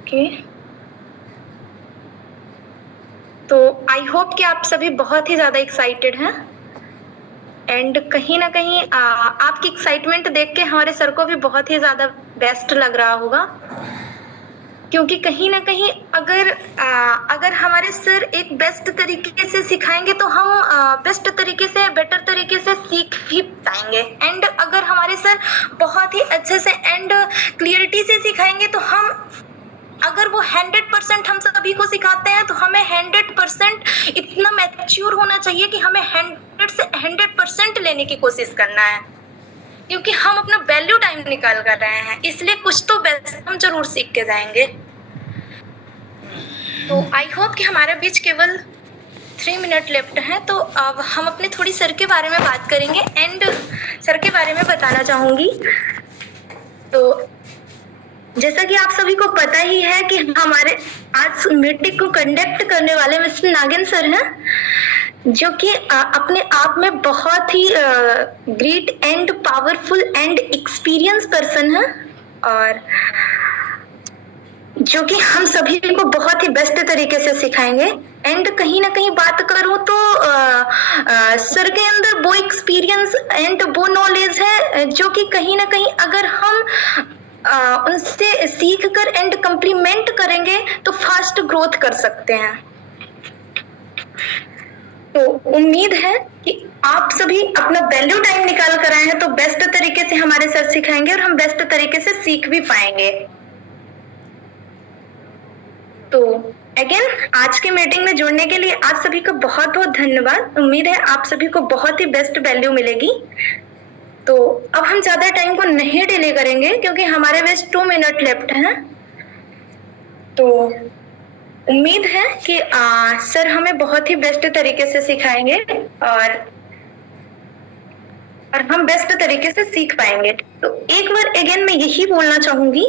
Okay, तो I hope कि आप सभी बहुत ही ज़्यादा एक्साइटेड हैं एंड कहीं ना कहीं आपकी एक्साइटमेंट देख के हमारे सर को भी बहुत ही ज़्यादा बेस्ट लग रहा होगा, क्योंकि कहीं ना कहीं अगर हमारे सर एक बेस्ट तरीके से सिखाएंगे तो हम बेस्ट तरीके से, बेटर तरीके से सीख भी पाएंगे। एंड अगर हमारे सर बहुत ही अच्छे से एंड क्लियरिटी से सिखाएंगे तो हम, अगर वो 100% हम सभी को सिखाते हैं तो हमें 100% इतना मैच्योर होना चाहिए कि हमें 100 से 100% लेने की कोशिश करना है, क्योंकि हम अपना वैल्यू टाइम निकाल कर रहे हैं, इसलिए कुछ तो बेस्ट हम जरूर सीख के जाएंगे। तो आई होप कि हमारे बीच केवल 3 मिनट लेफ्ट हैं, तो अब हम अपने थोड़ी सर के बारे में बात करेंगे एंड सर के बारे में बताना चाहूंगी। तो जैसा कि आप सभी को पता ही है कि हमारे आज मीटिंग को कंडक्ट करने वाले मिस्टर नागिन सर हैं, जो कि अपने आप में बहुत ही great and powerful and experience person है, और जो कि हम सभी को बहुत ही बेस्ट तरीके से सिखाएंगे। एंड कहीं ना कहीं बात करूं तो सर के अंदर वो एक्सपीरियंस एंड वो नॉलेज है जो कि कहीं ना कहीं अगर हम उनसे सीख कर एंड कम्प्लीमेंट करेंगे तो फास्ट ग्रोथ कर सकते हैं। तो उम्मीद है कि आप सभी अपना वैल्यू टाइम निकाल कर आए हैं, तो बेस्ट तरीके से हमारे सर सिखाएंगे और हम बेस्ट तरीके से सीख भी पाएंगे। तो अगेन आज की मीटिंग में जुड़ने के लिए आप सभी को बहुत बहुत धन्यवाद। उम्मीद है आप सभी को बहुत ही बेस्ट वैल्यू मिलेगी। तो अब हम ज्यादा टाइम को नहीं डिले करेंगे क्योंकि हमारे पास 2 मिनट लेफ्ट हैं। तो उम्मीद है कि सर हमें बहुत ही बेस्ट तरीके से सिखाएंगे और हम बेस्ट तरीके से सीख पाएंगे। तो एक बार अगेन मैं यही बोलना चाहूंगी,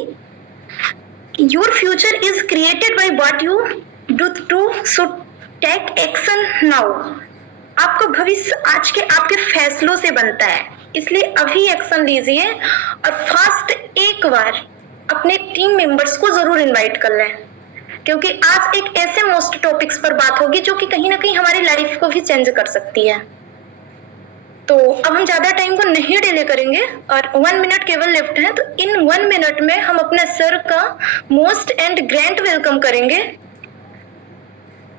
Your future is created by what you do, so take action now. आपका भविष्य आज के आपके फैसलों से बनता है, इसलिए अभी एक्शन लीजिए और फास्ट एक बार अपने टीम मेंबर्स को जरूर इनवाइट कर लें, क्योंकि आज एक ऐसे मोस्ट टॉपिक्स पर बात होगी जो कि कहीं ना कहीं हमारी लाइफ को भी चेंज कर सकती है। तो अब हम ज्यादा टाइम को नहीं डिले करेंगे और 1 मिनट केवल लेफ्ट है, तो इन 1 मिनट में हम अपने सर का मोस्ट एंड ग्रैंड वेलकम करेंगे।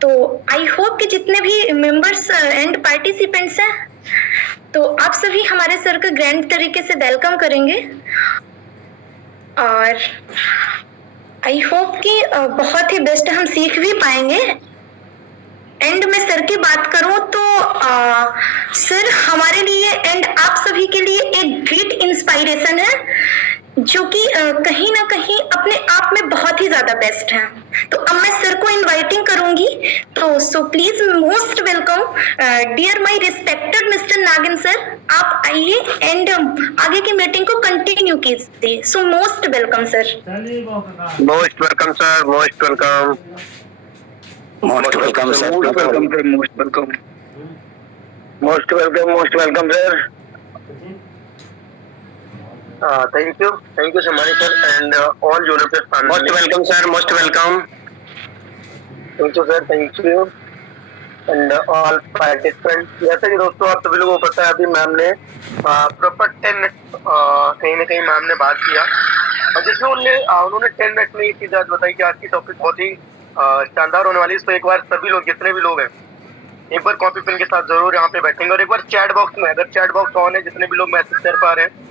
तो आई होप कि जितने भी मेंबर्स एंड पार्टिसिपेंट्स हैं, तो आप सभी हमारे सर का ग्रैंड तरीके से वेलकम करेंगे और आई होप कि बहुत ही बेस्ट हम सीख भी पाएंगे। एंड मैं सर की बात करूं तो सर हमारे लिए एंड आप सभी के लिए एक ग्रेट इंस्पायरेशन है, जो कि कहीं ना कहीं अपने आप में बहुत ही ज्यादा बेस्ट है। तो अब मैं सर को इनवाइटिंग करूंगी, तो so please most welcome dear my respected mister Nagin sir, आप आइए एंड आगे की मीटिंग को कंटिन्यू कीजिए। So most welcome sir. Most welcome sir, most welcome, most welcome sir, most welcome sir, most welcome, most welcome, most welcome sir. Thank you so much sir and all Juniper family. Most welcome sir, most welcome. Thank you sir, thank you and all participants. जैसा कि दोस्तों आप सभी लोगों को पता है, अभी मैम ने प्रॉपर 10 मिनट कहीं ना कहीं मैम ने बात किया और जिसमें उन्होंने 10 मिनट में ये चीज आज बताई कि आज की टॉपिक बहुत ही शानदार होने वाली है। तो एक बार सभी लोग, जितने भी लोग हैं, एक बार कॉपी पेन के साथ जरूर यहाँ पे बैठेंगे और एक बार चैट बॉक्स में, अगर चैट बॉक्स ऑन है, जितने भी लोग मैसेज कर पा रहे हैं,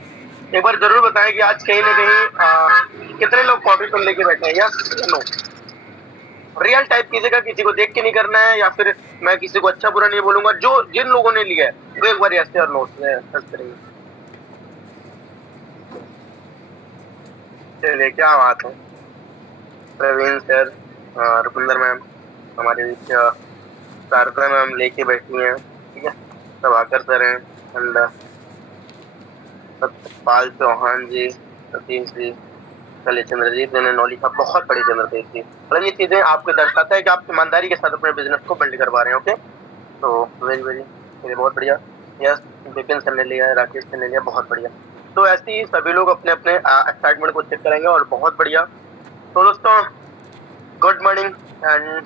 एक बार जरूर बताएं कि आज कहीं ना कहीं कितने लोग कॉपी पेन लेके बैठे हैं। यस नो, रियल टाइप कीजिएगा, किसी को देख के नहीं करना है या फिर मैं किसी को अच्छा बुरा नहीं बोलूंगा। जो जिन लोगों ने लिया है वो एक बार यस और नो करेंगे। चलिए, क्या बात है। प्रवीण सर, रुपिंदर मैम, हमारे शारदा मैम लेके बैठी हैं, ठीक है, प्रभाकर सर हैं एंड सत्यपाल चौहान जी, सतीश जी, चंद्रजीत ने नौली का बहुत बड़ी चंद्रदेव जी। मतलब ये चीजें आपको दर्शाता है कि आप ईमानदारी के साथ अपने बिजनेस को बिल्ड करवा रहे हैं। ओके, तो वेरी बहुत बढ़िया। यस, विपिन सर ने लिया है, राकेश सर ने लिया, बहुत बढ़िया। तो ऐसे ही सभी लोग अपने अपने एक्साइटमेंट को चेक करेंगे और बहुत बढ़िया। तो दोस्तों गुड मॉर्निंग एंड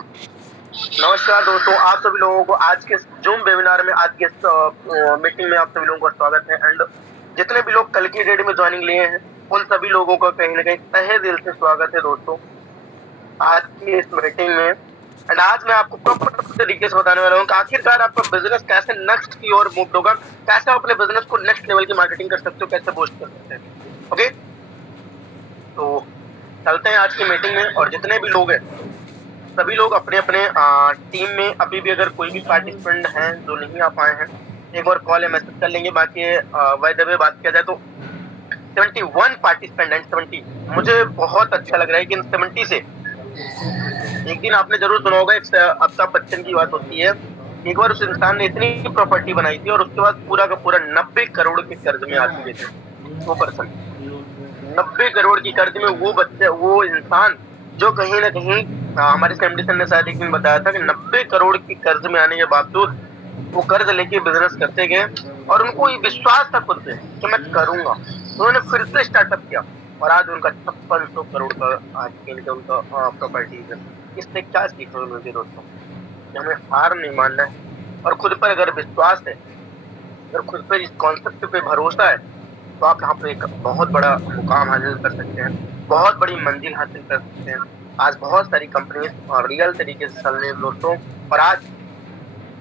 नमस्कार दोस्तों, आप सभी लोगों को आज के जूम वेबिनार में, आज के मीटिंग में आप सभी लोगों का स्वागत है। एंड जितने भी लोग कल की डेट में ज्वाइनिंग लिए हैं उन सभी लोगों का कहीं ना कहीं तहे दिल से स्वागत है दोस्तों आज की इस मीटिंग में। एंड आज मैं आपको प्रॉपर तरीके से बताने वाला हूँ कि आखिरकार आपका बिजनेस कैसे नेक्स्ट की ओर मूव होगा, कैसे आप अपने बिजनेस को नेक्स्ट लेवल की मार्केटिंग कर सकते हो, कैसे बूस्ट कर सकते हैं। ओके, तो चलते हैं आज की मीटिंग में। और जितने भी लोग हैं सभी लोग अपने अपने टीम में, अभी भी अगर कोई भी पार्टिसिपेंट हैं जो नहीं आ पाए हैं, एक बार कॉल या मैसेज कर लेंगे। बाकी बाय द वे बात किया जाए तो 71 पार्टिसिपेंट एंड 70, मुझे बहुत अच्छा लग रहा है कि इन 70 से एक दिन आपने जरूर सुना होगा, एक अमिताभ बच्चन की बात होती है, एक बार उस इंसान ने इतनी प्रॉपर्टी बनाई थी और उसके बाद पूरा का पूरा 90 करोड़ के कर्ज में आ चुके थे। वो पर्सन 90 करोड़ की कर्ज में, वो इंसान जो कहीं ना कहीं हमारे एमडी सर ने शायद एक दिन बताया था कि 90 करोड़ की कर्ज में आने के बावजूद वो कर्ज लेके बिजनेस करते गए और उनको ये विश्वास था खुद पे कि मैं करूंगा। उन्होंने फिर से स्टार्टअप किया और आज उनका 5600 करोड़ का आज उनका प्रॉपर्टी है। इससे क्या सीखने को मिलती है दोस्तों, कि हमें हार नहीं मानना है और खुद पर अगर विश्वास है, अगर खुद पर इस कॉन्सेप्ट पे भरोसा है तो आप यहाँ पे एक बहुत बड़ा मुकाम हासिल कर सकते हैं, बहुत बड़ी मंजिल हासिल कर सकते हैं। आज बहुत सारी कंपनी रियल तरीके से चल रही है दोस्तों, और आज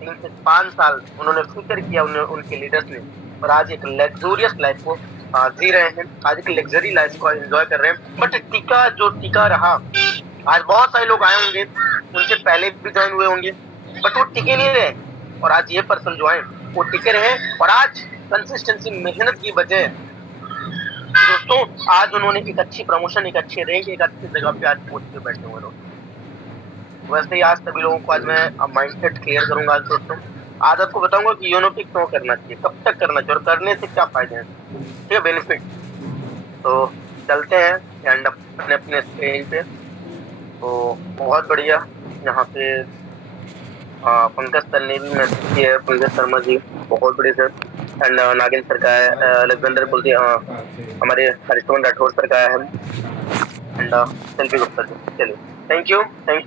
3 से 5 साल उन्होंने फिक्र किया उनके लीडर्स ने, और आज एक लग्जूरियस लाइफ को जी रहे हैं, आज एक लग्जरी लाइफ को एंजॉय कर रहे हैं। बट टीका रहा, आज बहुत सारे लोग आए होंगे, उनसे पहले भी ज्वाइन हुए होंगे, बट वो टिके नहीं रहे, और आज ये पर्सन जो आए वो टिके रहे, और आज कंसिस्टेंसी, मेहनत की वजह दोस्तों आज उन्होंने एक अच्छी प्रमोशन, एक अच्छी रैंक, एक अच्छी जगह पे आज पहुंच के बैठे हुए दोस्तों। वैसे ही आज सभी लोगों को आज मैं माइंडसेट क्लियर करूंगा आज दोस्तों। आज आपको बताऊंगा कि योनो पे क्यों करना चाहिए, कब तक करना चाहिए और करने से क्या फायदे हैं, क्या बेनिफिट। तो चलते हैं एंड अपने अपने स्क्रीन पे। तो बहुत बढ़िया, यहाँ पे पंकज सर ने भी मैसेज किया है, पंकज शर्मा जी बहुत बड़े सर, एंड नागिन सर का है, अलेक्जेंडर पुलती हमारे हरिश्चंद्र राठौर सर का है, एंड सेल्फी गुप्ता जी। चलिए, thank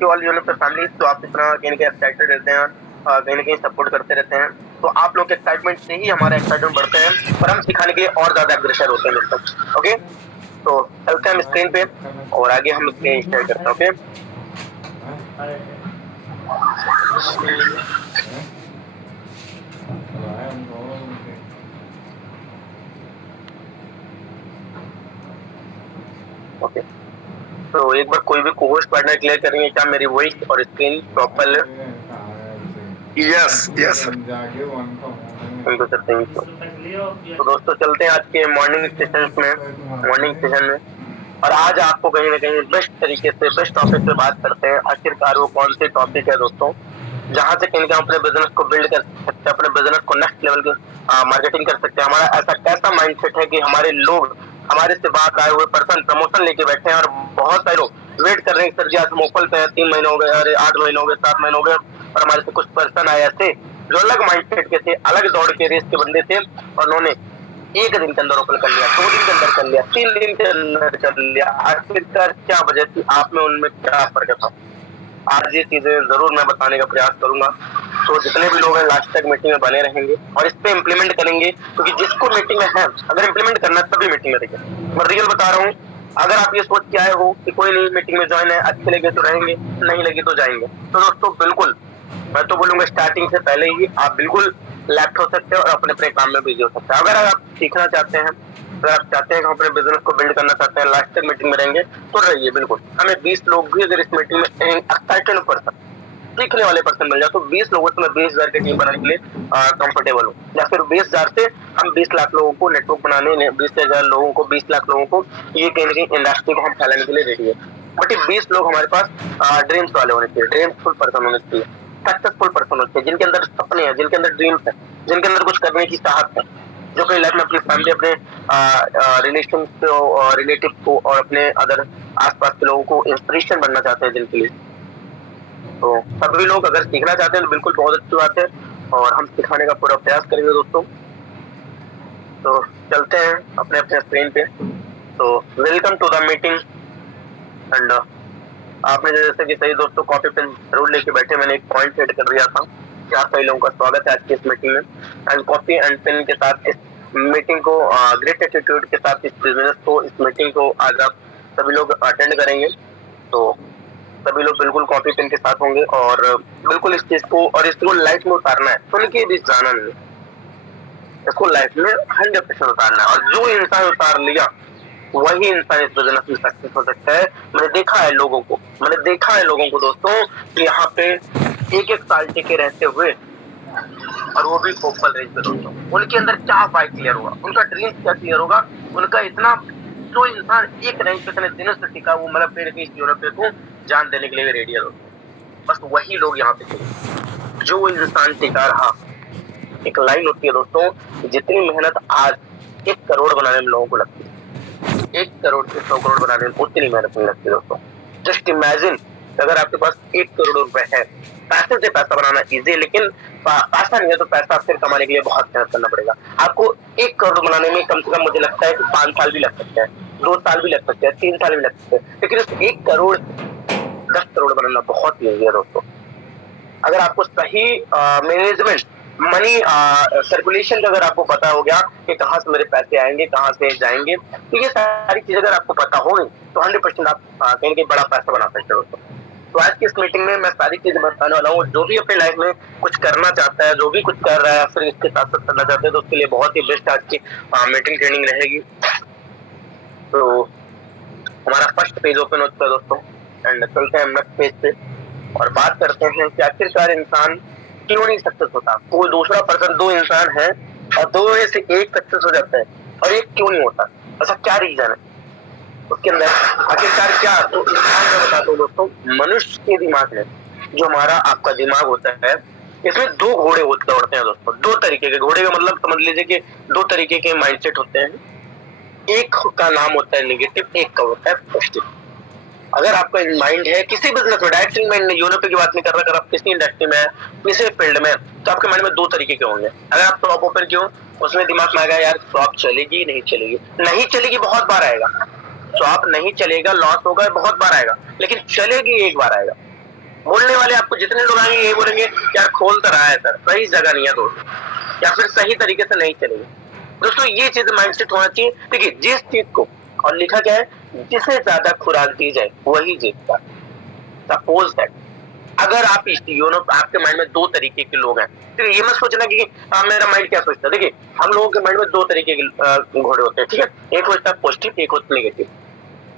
you all unit family. तो आप इतना कहीं ना कहीं एक्साइटेड रहते हैं, कहीं ना कहीं सपोर्ट करते रहते हैं, तो आप लोग के एक्साइटमेंट से ही हमारा एक्साइटमेंट बढ़ते हैं और हम सिखाने के लिए और ज्यादा अग्रसर होते हैं दोस्तों। ओके, तो चलते हैं हम स्क्रीन पे और आगे हम स्क्रीन शेयर करते हैं। ओके, ओके, तो एक बार कोई भी को-होस्ट पार्टनर क्लियर करेंगे क्या मेरी वॉइस और स्क्रीन प्रॉपर है? Yes yes thank you sir, thank you. तो दोस्तों चलते हैं आज के मॉर्निंग सेशन में, और आज आपको कहीं ना कहीं बेस्ट तरीके से बेस्ट टॉपिक पे बात करते हैं। आखिरकार वो कौन से टॉपिक है दोस्तों, जहाँ से कहीं अपने बिजनेस को बिल्ड कर सकते हैं, अपने बिजनेस को नेक्स्ट लेवल की मार्केटिंग कर सकते हैं। हमारा ऐसा कैसा माइंडसेट है कि हमारे लोग, हमारे से बात आए हुए पर्सन प्रमोशन लेके बैठे हैं और बहुत सारे लोग वेट कर रहे हैं सर जी आज हम ओपन पे 3 महीने हो गए, अरे 8 महीने हो गए, 7 महीने हो गए, और हमारे से कुछ पर्सन आए ऐसे जो अलग माइंडसेट के थे, अलग दौड़ के रेस के बंदे थे, और उन्होंने 1 दिन के अंदर ओपन कर लिया, 2 दिन के अंदर कर लिया, 3 दिन के अंदर कर लिया। आखिरकार क्या वजह थी, आप में उनमें क्या फर्क था, आज ये चीजें जरूर मैं बताने का प्रयास करूंगा। तो जितने भी लोग हैं लास्ट तक मीटिंग में बने रहेंगे और इस पे इम्प्लीमेंट करेंगे, क्योंकि जिसको मीटिंग में है अगर इम्प्लीमेंट करना है तभी मीटिंग में रहेंगे। मैं रियल बता रहा हूँ, अगर आप ये सोच के आए हो कि कोई नहीं मीटिंग में ज्वाइन है, अच्छे लगे तो रहेंगे, नहीं लगे तो जाएंगे, तो दोस्तों बिल्कुल मैं तो बोलूंगा स्टार्टिंग से पहले ही आप बिल्कुल लेफ्ट हो सकते हैं और अपने अपने काम में बिजी हो सकते हैं। अगर आप सीखना चाहते हैं, अगर आप चाहते हैं कि अपने बिजनेस को बिल्ड करना चाहते हैं, लास्ट तक मीटिंग में रहेंगे तो रहिए बिल्कुल। हमें 20 लोग भी अगर इस मीटिंग में एक्साइटेड पर्सन, सीखने वाले पर्सन मिल जाए तो 20 लोगों से मैं 20,000 की टीम बनाने के लिए कंफर्टेबल हूँ, या फिर 20,000 से हम 20 लाख लोगों को नेटवर्क बनाने, 20,000 लोगों को, 20 लाख लोगों को ये कहीं ना कहीं इंडस्ट्री को हम फैलाने के लिए रेडी है। बट ये 20 लोग हमारे पास ड्रीम्स वाले होने चाहिए, ड्रीम्सफुल पर्सन होने चाहिए, सक्सेसफुल पर्सन होने चाहिए, जिनके अंदर सपने हैं, जिनके अंदर ड्रीम्स है, जिनके अंदर कुछ करने की चाहत है, जो कहीं लाइफ में अपनी फैमिली, अपने रिलेशन रिलेटिव को और अपने अदर आसपास के लोगों को इंस्पिरेशन बनना चाहते हैं जिनके लिए। तो सभी लोग अगर सीखना चाहते हैं तो बिल्कुल बहुत अच्छी बात है और हम सिखाने का पूरा प्रयास करेंगे दोस्तों। तो चलते हैं अपने अपने स्क्रीन पे। तो welcome to the meeting and आपने जैसे कि सही दोस्तों कॉपी पेन जरूर लेके बैठे, मैंने एक पॉइंट सेट कर दिया था कि आप सभी लोगों का स्वागत है आज की इस मीटिंग में, एंड कॉपी एंड पेन के साथ इस मीटिंग को ग्रेट एटीट्यूड के साथ इस बिजनेस को, इस मीटिंग को आज आप सभी लोग अटेंड करेंगे। तो सभी लोग बिल्कुल कॉपी पेन के साथ होंगे और बिल्कुल इस चीज को और इसको लाइफ में उतारना है, सुन के भी जाना नहीं, इसको लाइफ में 100% उतारना है। और जो इंसान उतार लिया वही इंसान इस बिजनेस में सक्सेस हो सकता है। मैंने देखा है लोगों को दोस्तों कि यहाँ पे एक साल टिके रहते हुए, और वो भी फोकल रेंज पे दोस्तों, उनके अंदर क्या फाइट क्लियर होगा, उनका ड्रीम क्या क्लियर होगा, उनका इतना, जो इंसान एक रेंज पे इतने दिनों से टिका, वो मतलब फिर इस यूरोप को जान देने के लिए रेडी है दोस्तों। बस वही लोग यहाँ पे थे जो इंसान टिका रहा। एक लाइन होती है दोस्तों, जितनी मेहनत आज 1 करोड़ बनाने में लोगों को लगती है, 1 करोड़ से 100 करोड़ बनाने में उतनी मेहनत नहीं लगती दोस्तों। जस्ट इमेजिन अगर आपके पास 1 करोड़ रुपए है, पैसे से पैसा बनाना इजी है, लेकिन पैसा नहीं है तो पैसा फिर कमाने के लिए बहुत मेहनत करना पड़ेगा। आपको 1 करोड़ बनाने में कम से कम मुझे लगता है कि 5 साल भी लग सकते हैं, 2 साल भी लग सकते हैं, 3 साल भी लग सकते हैं, लेकिन उस 1 करोड़ 10 करोड़ बनाना बहुत ईजी है दोस्तों। अगर आपको सही मैनेजमेंट, मनी सर्कुलेशन का अगर आपको पता हो गया कि कहाँ से मेरे पैसे आएंगे, कहाँ से जाएंगे, तो ये सारी चीजें अगर आपको पता होगी तो 100% आप कहीं ना कहीं बड़ा पैसा बना सकते हो दोस्तों। तो आज की इस मीटिंग में मैं सारी चीजें बताने वाला हूँ। जो भी अपनी लाइफ में कुछ करना चाहता है, जो भी कुछ कर रहा है, फिर इसके साथ साथ करना चाहते हैं, तो उसके लिए बहुत ही बेस्ट आज की मीटिंग ट्रेनिंग रहेगी। तो हमारा फर्स्ट पेज ओपन होता है दोस्तों, एंड चलते हैं नेक्स्ट पेज पे और बात करते हैं कि आखिरकार इंसान क्यों नहीं सक्सेस होता। कोई दूसरा पर्सन, 2 इंसान है और 2 में से 1 सक्सेस हो जाता है और 1 क्यों नहीं होता, ऐसा क्या रीजन है उसके अंदर, आखिरकार क्या। तो इंसान मैं बताता हूँ दोस्तों, मनुष्य के दिमाग में जो हमारा आपका दिमाग होता है, इसमें 2 घोड़े दौड़ते हैं दोस्तों। 2 तरीके के घोड़े का मतलब समझ लीजिए कि 2 तरीके के माइंडसेट होते हैं। एक का नाम होता है नेगेटिव, एक का होता है पॉजिटिव। अगर आपका माइंड है किसी बिजनेस में, डायरेक्टिंग में, यूरोप की बात नहीं कर रहा, अगर आप किसी इंडस्ट्री में, किसी फील्ड में, तो आपके माइंड में 2 तरीके के होंगे। अगर आप शॉप ओपन किए, उसमें दिमाग में आएगा यार शॉप चलेगी नहीं चलेगी, नहीं चलेगी बहुत बार आएगा, शॉप नहीं चलेगा, लॉस होगा बहुत बार आएगा, लेकिन चलेगी एक बार आएगा। बोलने वाले आपको जितने लोग आएंगे यही बोलेंगे यार खोल तो रहा है सर, सही जगह नहीं है दोस्त, या फिर सही तरीके से नहीं चलेगी। दोस्तों ये चीज माइंडसेट होना चाहिए। देखिए जिस चीज को, और लिखा क्या है, जिसे ज्यादा खुराक दी जाए वही जीतता। सपोज दैट अगर आप आपके माइंड में 2 तरीके के लोग हैं, तो ये मत सोचना कि मेरा माइंड क्या सोचता है। देखिए हम लोगों के माइंड में 2 तरीके के घोड़े होते हैं, ठीक है, एक होता है पॉजिटिव, एक होता है नेगेटिव।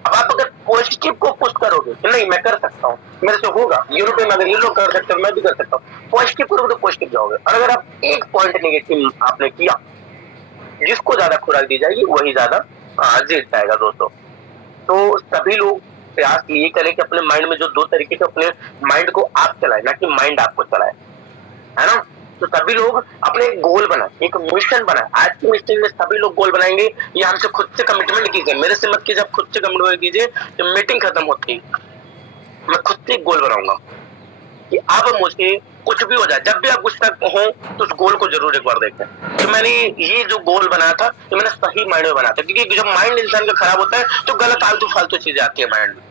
अब आप अगर पॉजिटिव को पुश करोगे कि नहीं मैं कर सकता हूँ, मेरे से होगा, यूरोप में अगर ये लोग कर सकते हैं मैं भी कर सकता हूँ, पॉजिटिव करोगे तो पॉजिटिव जाओगे। और अगर आप एक पॉइंट नेगेटिव आपने किया, जिसको ज्यादा खुराक दी जाएगी वही ज्यादा जीत जाएगा दोस्तों। तो सभी लोग प्रयास ये करें कि अपने माइंड में जो 2 तरीके के, अपने माइंड को आप चलाए, ना कि माइंड आपको चलाए, है ना। तो सभी लोग अपने एक गोल बनाए, एक मिशन बनाए। आज की मीटिंग में सभी लोग गोल बनाएंगे, ये हमसे खुद से कमिटमेंट कीजिए, मेरे से मत कीजिए, आप खुद से कमिटमेंट कीजिए। जब मीटिंग खत्म होती मैं खुद से एक गोल बनाऊंगा कि अब मुझे कुछ भी हो जाए, जब भी आप गुस्सा हो तो उस गोल को जरूर एक बार देखें। तो मैंने ये जो गोल बनाया था, तो मैंने सही माइंड में बनाया था, क्योंकि जब माइंड इंसान का खराब होता है तो गलत आलतू फालतू चीजें आती है माइंड में।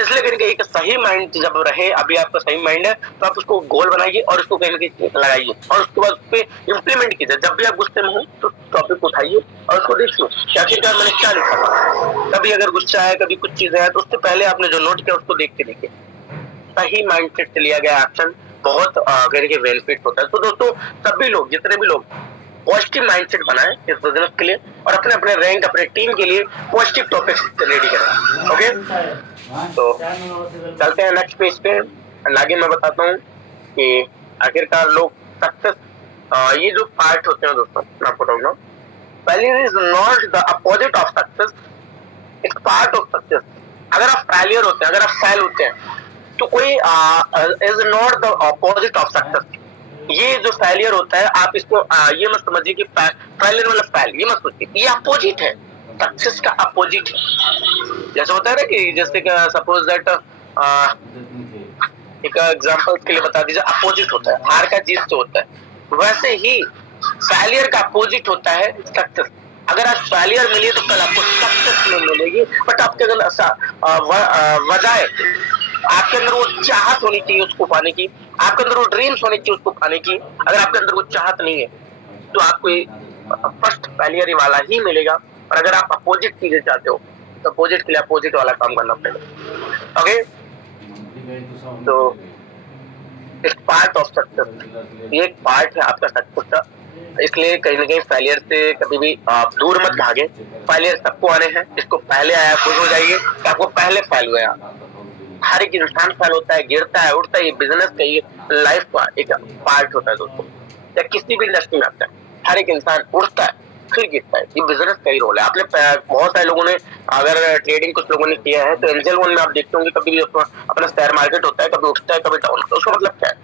इसलिए कहीं एक सही माइंड जब रहे, अभी आपका सही माइंड है तो आप उसको गोल बनाइए और उसको कहीं ना कहीं लगाइए, और उसके बाद उस पर इम्प्लीमेंट कीजिए। जब भी आप गुस्से में हो तो टॉपिक उठाइए और उसको देखिए कि आखिरकार मैंने क्या लिखा था। कभी अगर गुस्सा है, कभी कुछ चीजें है, तो उससे पहले आपने जो नोट किया उसको देख के देखिए। सही माइंडसेट से लिया गया एक्शन बहुत करके बेनिफिट होता है। तो दोस्तों सभी लोग, जितने भी लोग पॉजिटिव माइंडसेट बनाएं इस बिजनेस के लिए, और अपने अपने रैंक, अपने टीम के लिए पॉजिटिव टॉपिक्स रेडी करें। ओके, तो चलते हैं नेक्स्ट पेज पे। आगे मैं बताता हूँ कि आखिरकार लोग सक्सेस, ये जो पार्ट होते हैं दोस्तों, मैं आपको बताऊंगा, failure is not the opposite of success, it's part of success. अगर आप फेलियर होते हैं, अगर आप फेल होते हैं, तो कोई is not the opposite of success. ये जो फेलियर होता है, आप इसको ये मत समझिए कि फेलियर मतलब फेल, ये मत सोचिए, ये अपोजिट है, सक्सेस का अपोजिट है। जैसे होता है ना कि जैसे सपोज दैट एक एग्जांपल के लिए बता दीजिए, अपोजिट होता है हार का जीत से होता है, वैसे ही फेलियर का अपोजिट होता है सक्सेस। अगर आज फेलियर मिली तो कल आपको सक्सेस नहीं मिलेगी, बट आपके अगर वजह आपके अंदर वो चाहत होनी चाहिए उसको पाने की, आपके अंदर वो ड्रीम्स होनी चाहिए उसको पाने की। अगर आपके अंदर वो चाहत नहीं है तो आपको फर्स्ट फेलियर वाला ही मिलेगा। और अगर आप अपोजिट चीजें चाहते हो तो अपोजिट के लिए अपोजिट वाला काम करना पड़ेगा। ओके, तो इट्स पार्ट ऑफ सक्सेस, ये एक पार्ट है आपका सक्सेस का। इसलिए कहीं ना कहीं फेलियर से कभी भी आप दूर मत भागे। फेलियर सबको आने हैं, इसको पहले आया खुश हो जाइए कि आपको पहले फेल हुआ। हर एक इंसान फेल होता है, गिरता है, उठता है। ये बिजनेस का, ये लाइफ का एक पार्ट होता है दोस्तों, या किसी भी इंडस्ट्री में आता है। हर एक इंसान उठता है फिर गिरता है, ये बिजनेस का ही रोल है। आपने बहुत सारे लोगों ने अगर ट्रेडिंग कुछ लोगों ने किया है तो एंजल वन में आप देखते होंगे कभी भी अपना शेयर मार्केट होता है, कभी उठता है कभी डाउन होता है। उसका मतलब क्या है?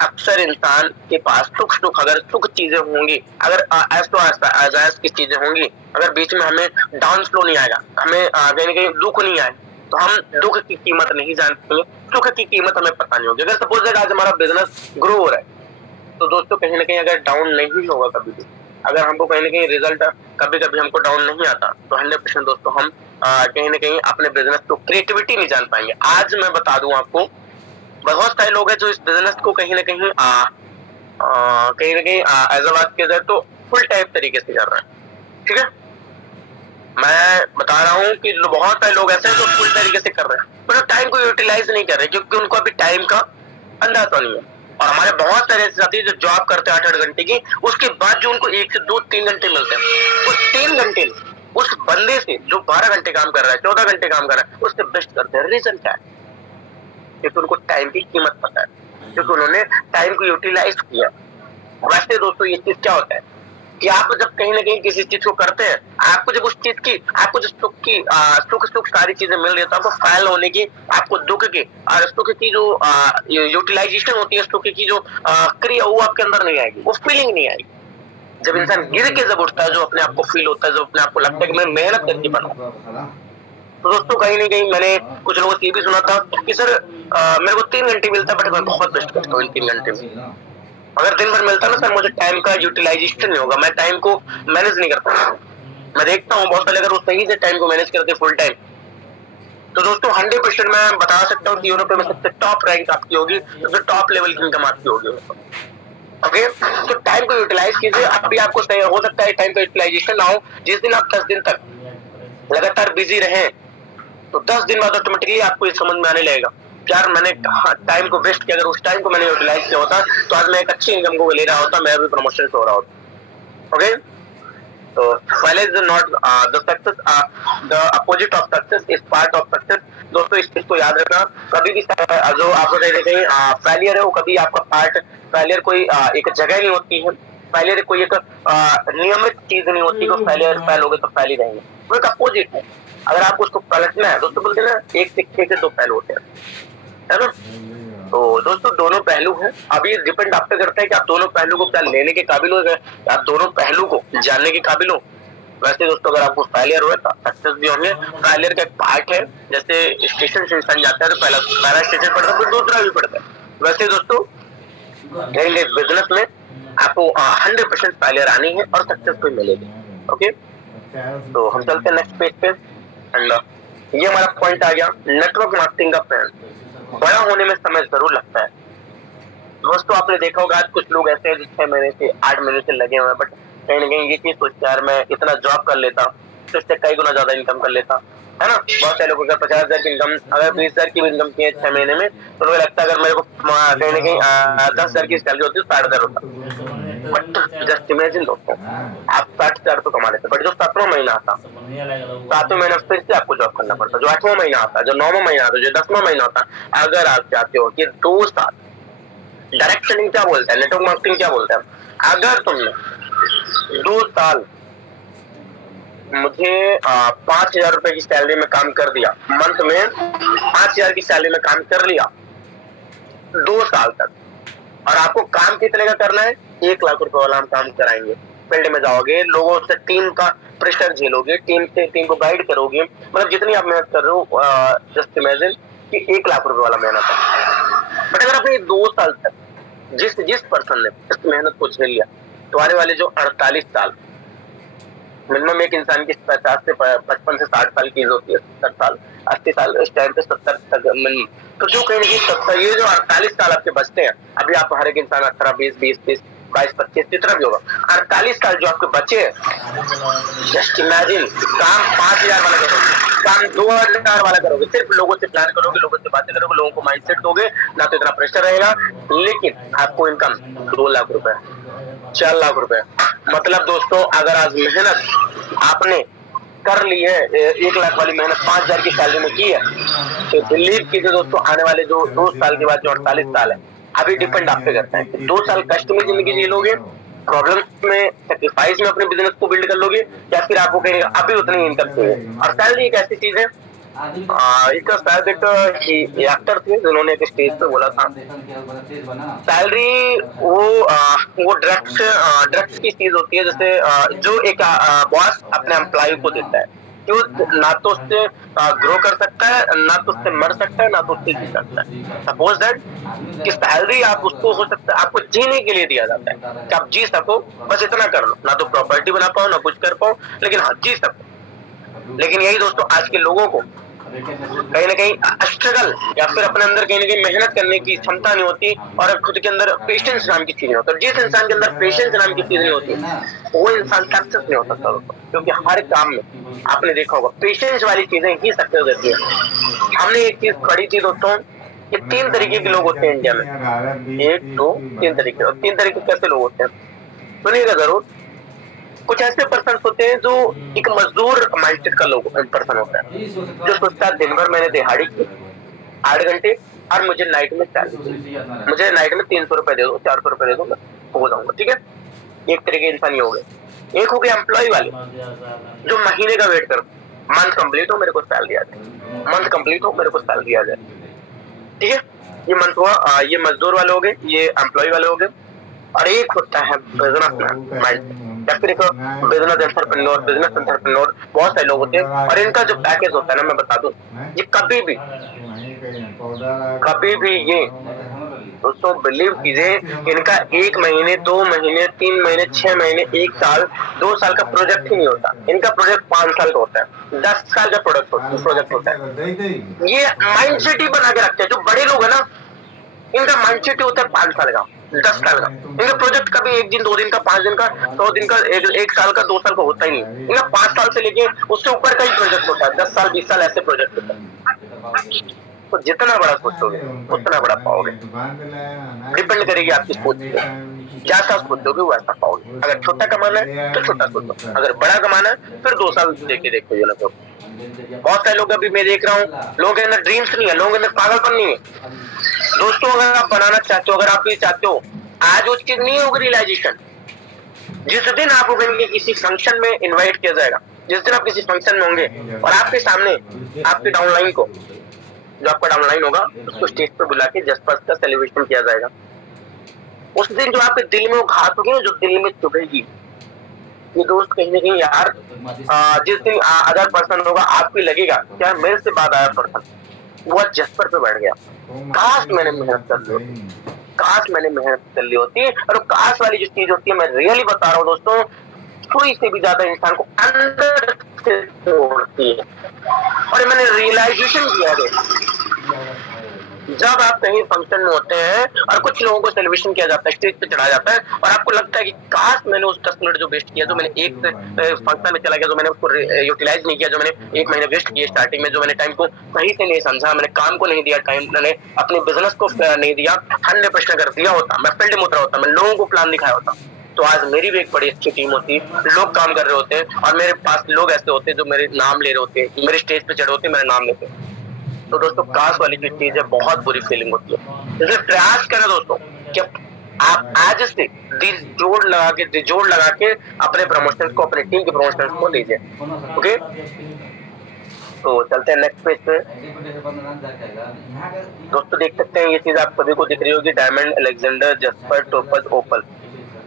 अक्सर इंसान के पास सुख अगर सुख चीजें होंगी, अगर ऐश की चीजें होंगी, अगर बीच में हमें डाउन फ्लो नहीं आएगा, हमें कहीं ना कहीं दुख नहीं आए, तो हम दुख की कीमत नहीं जानते, सुख की कीमत हमें पता नहीं होगी। अगर सपोज आज हमारा बिजनेस ग्रो हो रहा है तो दोस्तों कहीं ना कहीं अगर डाउन नहीं होगा कभी भी, अगर हमको कहीं ना कहीं रिजल्ट कभी कभी हमको डाउन नहीं आता तो 100% दोस्तों हम कहीं ना कहीं अपने बिजनेस को क्रिएटिविटी नहीं जान पाएंगे। आज मैं बता दूं आपको, बहुत सारे लोग हैं जो इस बिजनेस को कहीं ना कहीं एज अ बात किया जाए तो फुल टाइप तरीके से कर रहे हैं। ठीक है, मैं बता रहा हूँ कि बहुत सारे लोग ऐसे हैं जो फुल तरीके से कर रहे हैं, पर टाइम को यूटिलाइज नहीं कर रहे क्योंकि उनको अभी टाइम का अंदाजा नहीं है। और हमारे बहुत सारे ऐसे साथी जो जॉब करते हैं 8-8 घंटे की, उसके बाद जो उनको 1 से 2-3 घंटे मिलते हैं, उस 3 घंटे उस बंदे से जो 12 घंटे काम कर रहा है, 14 घंटे काम कर रहा है, उससे बेस्ट करते हैं। रीजन क्या है? क्योंकि उनको टाइम की कीमत पता है, क्योंकि उन्होंने टाइम को यूटिलाइज किया। वैसे दोस्तों ये चीज क्या होता है कि आप जब कहीं ना कहीं किसी चीज को करते हैं, आपको जब उस चीज की, आपको जो सुख सारी चीजें मिल रही है, तो आपको फेल होने की, आपको दुख की और सुख की जो यूटिलाइजेशन होती है, सुख की जो क्रिया, वो आपके अंदर नहीं आएगी, वो फीलिंग नहीं आएगी। जब इंसान गिर के जब उठता है, जो अपने आप को फील होता है, जो अपने आप को लगता है कि मैं मेहनत करके बना। तो दोस्तों कहीं ना कहीं मैंने कुछ लोगों से ये भी सुना था कि सर मेरे को 3 घंटे मिलता है, बट मैं बहुत बेस्ट करता हूँ इन 3 घंटे में। अगर दिन भर मिलता ना सर, मुझे टाइम का यूटिलाइजेशन नहीं होगा, मैं टाइम को मैनेज नहीं कर पाऊंगा। मैं देखता हूँ बहुत सारे अगर वो सही से टाइम को मैनेज करते फुल टाइम, तो दोस्तों 100% मैं बता सकता हूँ कि यूरोप में सबसे टॉप रैंक आपकी होगी, सबसे टॉप लेवल की इनकम आपकी होगी। ओके, तो टाइम को यूटिलाइज कीजिए। अभी आपको सही हो सकता है टाइम का यूटिलाइजेशन ना हो, जिस दिन आप 10 दिन तक लगातार बिजी रहे तो 10 दिन बाद ऑटोमेटिकली आपको ये समझ में आने लगेगा यार मैंने टाइम को वेस्ट किया, अगर उस टाइम को मैंने यूटिलाइज किया होता तो आज मैं एक अच्छी इनकम को ले रहा होता, मेरा भी प्रमोशन हो रहा होता। ओके, तो failure is not the success, the opposite of success is part of success। दोस्तों इस चीज को याद रखना, कभी भी जो आपको कहीं फेलियर है वो कभी आपका पार्ट, फेलियर कोई एक जगह नहीं होती है, फेलियर कोई एक नियमित चीज नहीं होती। फेलियर फेल हो गए तो फेल ही रहेंगे, वो एक अपोजिट है। अगर आपको उसको पलटना है, दोस्तों बोलते हैं ना एक सिक्के के 2 पहलू होते हैं, है ना। तो दोस्तों दोनों पहलू हैं, अभी डिपेंड आप पे करता है कि आप दोनों पहलू को क्या लेने के काबिल हो, आप दोनों पहलू को जानने के काबिल हो। वैसे दोस्तों अगर आपको फेलियर हुआ तो सक्सेस भी होंगे। फेलियर का एक पार्ट है, जैसे स्टेशन से इंसान जाता है तो पहला स्टेशन पड़ता है, फिर दूसरा भी पड़ता है। वैसे दोस्तों बिजनेस में आपको 100% फेलियर आनी है और सक्सेस भी मिलेगी। ओके, तो हम चलते हैं नेक्स्ट पेज पे। एंड ये हमारा पॉइंट आ गया, नेटवर्क मार्केटिंग का प्लान बड़ा होने में समय जरूर लगता है। दोस्तों आपने देखा होगा आज कुछ लोग ऐसे हैं जो 6 महीने से 8 महीने से लगे हुए हैं, बट कहीं ना कहीं ये चीज सोचते यार मैं इतना जॉब कर लेता तो इससे कई गुना ज्यादा इनकम कर लेता, है ना। बहुत सारे लोग अगर 50,000 की इनकम, अगर 20,000 की इनकम की है 6 महीने में, तो मुझे लगता है अगर मेरे को कहीं ना कहीं 10,000 की सैलरी होती तो 60,000 होता। बट जस्ट इमेजिन दोस्तों, आप 60,000 तो कमा लेते, बट जो 7वां महीना आता, 7वें महीना फिर से आपको जॉब करना पड़ता, जो 8वां महीना आता, जो 9वां महीना आता, जो 10वां महीना आता। अगर आप चाहते हो कि 2 साल, डायरेक्ट सेलिंग क्या बोलता है, नेटवर्क मार्केटिंग क्या बोलता है, अगर तुमने 2 साल मुझे 5,000 रुपए की सैलरी में काम कर दिया, मंथ में 5,000 की सैलरी में काम कर लिया 2 साल तक, और आपको काम कितने का करना है, 1 लाख रुपए वाला हम काम कराएंगे। फील्ड में जाओगे, लोगों से टीम का प्रेशर झेलोगे, टीम को गाइड करोगे, मतलब जितनी आप मेहनत कर रहे हो, जस्ट इमेजिन कि 1 लाख रुपए वाला मेहनत है। बट अगर आपने 2 साल तक जिस पर्सन ने इस मेहनत को झेल लिया, तो आने वाले जो 48 साल, मिनिमम एक इंसान की 50 से 55 से 60 साल की होती है, 70 साल, 80 साल, इस टाइम पे 70 तक तो जो कहीं ना कहीं 70, ये जो 48 साल आपके बचते हैं, अभी आप हर एक इंसान 18, 20, 20, 30, 22, 25 जितना भी होगा, 48 साल जो आपके बचे हैं, जस्ट इमेजिन, काम 5,000 वाला करोगे, काम 2,000 वाला करोगे, सिर्फ लोगों से प्लान करोगे, लोगों से बातें करोगे, लोगों को माइंडसेट दोगे, ना तो इतना प्रेशर रहेगा, लेकिन आपको इनकम 2 लाख रुपए, 4 लाख रुपए। मतलब दोस्तों, अगर आज मेहनत आपने कर ली है, 1 लाख वाली मेहनत 5,000 की सैलरी में की है, तो बिलीव कीजिए दोस्तों, आने वाले जो 2 साल के बाद जो 48 साल है, अभी डिपेंड आप पे करता है कि 2 साल कष्ट में जिंदगी जी लोगे, प्रॉब्लम में, सेक्रीफाइस में अपने बिजनेस को बिल्ड कर लोगे, या फिर आपको कहेंगे अभी उतनी इनकम चाहिए। और सैलरी एक ऐसी चीज है, इसका शायद एक एक्टर थे जिन्होंने एक स्टेज पे बोला था, सैलरी वो ड्रग्स की चीज होती है, जैसे जो एक बॉस अपने एम्प्लॉय को देता है, जो ना तो उससे ग्रो कर सकता है, ना तो उससे मर सकता है, ना तो उससे जी सकता है। सपोज दैट कि सैलरी आप उसको हो सकता है आपको जीने के लिए दिया जाता है कि आप जी सको, बस इतना कर लो, ना तो प्रॉपर्टी बना पाओ, ना कुछ कर पाओ, लेकिन हाँ जी सको। लेकिन यही दोस्तों आज के लोगों को कहीं ना कहीं स्ट्रगल या फिर अपने अंदर कहीं ना कहीं मेहनत करने की क्षमता नहीं होती, और खुद के अंदर पेशेंस नाम की चीज नहीं होता। जिस इंसान के अंदर पेशेंस नाम की चीज नहीं होती, वो इंसान सक्सेस नहीं हो सकता दोस्तों, क्योंकि हर काम में आपने देखा होगा पेशेंस वाली चीजें ही सक्सेस देती है। हमने एक चीज पढ़ी थी दोस्तों, ये 3 तरीके के लोग होते हैं इंडिया में, 1, 2, 3 तरीके, और 3 तरीके कैसे लोग होते हैं सुनिएगा जरूर। कुछ ऐसे पर्सन होते हैं जो एक मजदूर माइंडसेट का लोग पर्सन होता है, जो सोचता है दिन भर मैंने दिहाड़ी की 8 घंटे, और मुझे नाइट में मुझे नाइट में 300 रुपए दे दो, 400 रुपए दे दो, मैं हो जाऊंगा, ठीक है। एक तरीके इंसान ये हो गए। एक हो गया एम्प्लॉय वाले, जो महीने का वेट कर, मंथ कंप्लीट हो मेरे को सैलरी आ जाए, मंथ कंप्लीट हो मेरे को सैलरी आ जाए, ठीक है। ये मंथ हुआ, ये मजदूर वाले हो गए, ये एम्प्लॉय वाले हो गए। और एक होता है बिजनेस माइंड, या फिर एक बिजनेस एंटरप्रेन्योर, बहुत सारे लोग होते हैं, और इनका जो पैकेज होता है ना, मैं बता दूं, ये कभी भी ये दोस्तों बिलीव कीजिए, इनका 1 महीने, 2 महीने, 3 महीने, 6 महीने, 1 साल, 2 साल का प्रोजेक्ट ही नहीं होता। इनका प्रोजेक्ट 5 साल का होता है, 10 साल का प्रोजेक्ट होता है। ये माइंडसेट ही बना के रखते हैं। जो बड़े लोग है ना, इनका माइंडसेट होता है 5 साल का, 10 साल का। इनका प्रोजेक्ट कभी 1 दिन, 2 दिन का, 5 दिन का, 100 दिन का, 1 साल का, 2 साल का होता ही नहीं। इनका 5 साल से लेके उससे ऊपर का ही प्रोजेक्ट होता है, 10 साल, 20 साल ऐसे प्रोजेक्ट होता है। तो जितना बड़ा सोचोगे उतना बड़ा पाओगे, डिपेंड करेगी आपकी सोच पे। जैसा सोचोगे वैसा पाओगे। अगर छोटा कमाना है तो छोटा सोचो, अगर बड़ा कमाना है फिर 2 साल देखे देखो ये लोग। बहुत सारे लोग अभी मैं देख रहा हूँ, लोगों के अंदर ड्रीम्स नहीं है, लोगों के अंदर पागलपन नहीं है दोस्तों। अगर आप बनाना चाहते हो, अगर आप भी चाहते हो, आज वो चीज नहीं होगी रियलाइजेशन। जिस दिन आपको कहीं किसी फंक्शन में इनवाइट किया जाएगा, जिस दिन आप किसी फंक्शन में होंगे और आपके सामने आपके डाउनलाइन को, जो आपका डाउनलाइन होगा, उसको स्टेज पर बुला के जस्ट का सेलिब्रेशन किया जाएगा, उस दिन जो आपके दिल में वो घात होगी ना, जो दिल में चुभेगी, ये दोस्त कहीं ना कहीं यार, जिस दिन अदर पर्सन होगा आपको लगेगा क्या मेरे से बाद आया पर्सन, वो जस्पर पे बैठ गया, काश मैंने मेहनत कर ली, काश मैंने मेहनत कर ली होती। और काश वाली जो चीज होती है, मैं रियली बता रहा हूँ दोस्तों, सुई से भी ज्यादा इंसान को अंदर से तोड़ती है। और मैंने रियलाइजेशन किया है, जब आप कहीं फंक्शन में होते हैं और कुछ लोगों को सेलिब्रेशन किया जाता है, स्टेज पे चढ़ाया जाता है, और आपको लगता है कि काश मैंने उस 10 मिनट जो वेस्ट किया, जो मैंने एक फंक्शन में चला गया, जो मैंने उसको यूटिलाइज नहीं किया, जो मैंने 1 महीने वेस्ट किया स्टार्टिंग में, जो मैंने टाइम को सही से नहीं समझा, मैंने काम को नहीं दिया टाइम, मैंने अपने बिजनेस को नहीं दिया, 100% अगर दिया होता, मैं फील्ड में उतरा होता, मैं लोगों को प्लान दिखाया होता, तो आज मेरी भी एक बड़ी अच्छी टीम होती, लोग काम कर रहे होते हैं, और मेरे पास लोग ऐसे होते जो मेरे नाम ले रहे होते, मेरे स्टेज पे चढ़े होते, मेरा नाम लेते। तो दोस्तों काश वाली जो चीज है, बहुत बुरी फीलिंग होती है। इसलिए प्रयास करें दोस्तों कि आप आज से जोड़ लगा के अपने प्रमोशन को, अपने टीम के प्रमोशन को लीजिए। ओके, तो चलते हैं नेक्स्ट पेज पे। दोस्तों देख सकते हैं ये चीज आप सभी को दिख रही होगी, डायमंड, अलेक्जेंडर, जस्पर, टोपज, ओपल।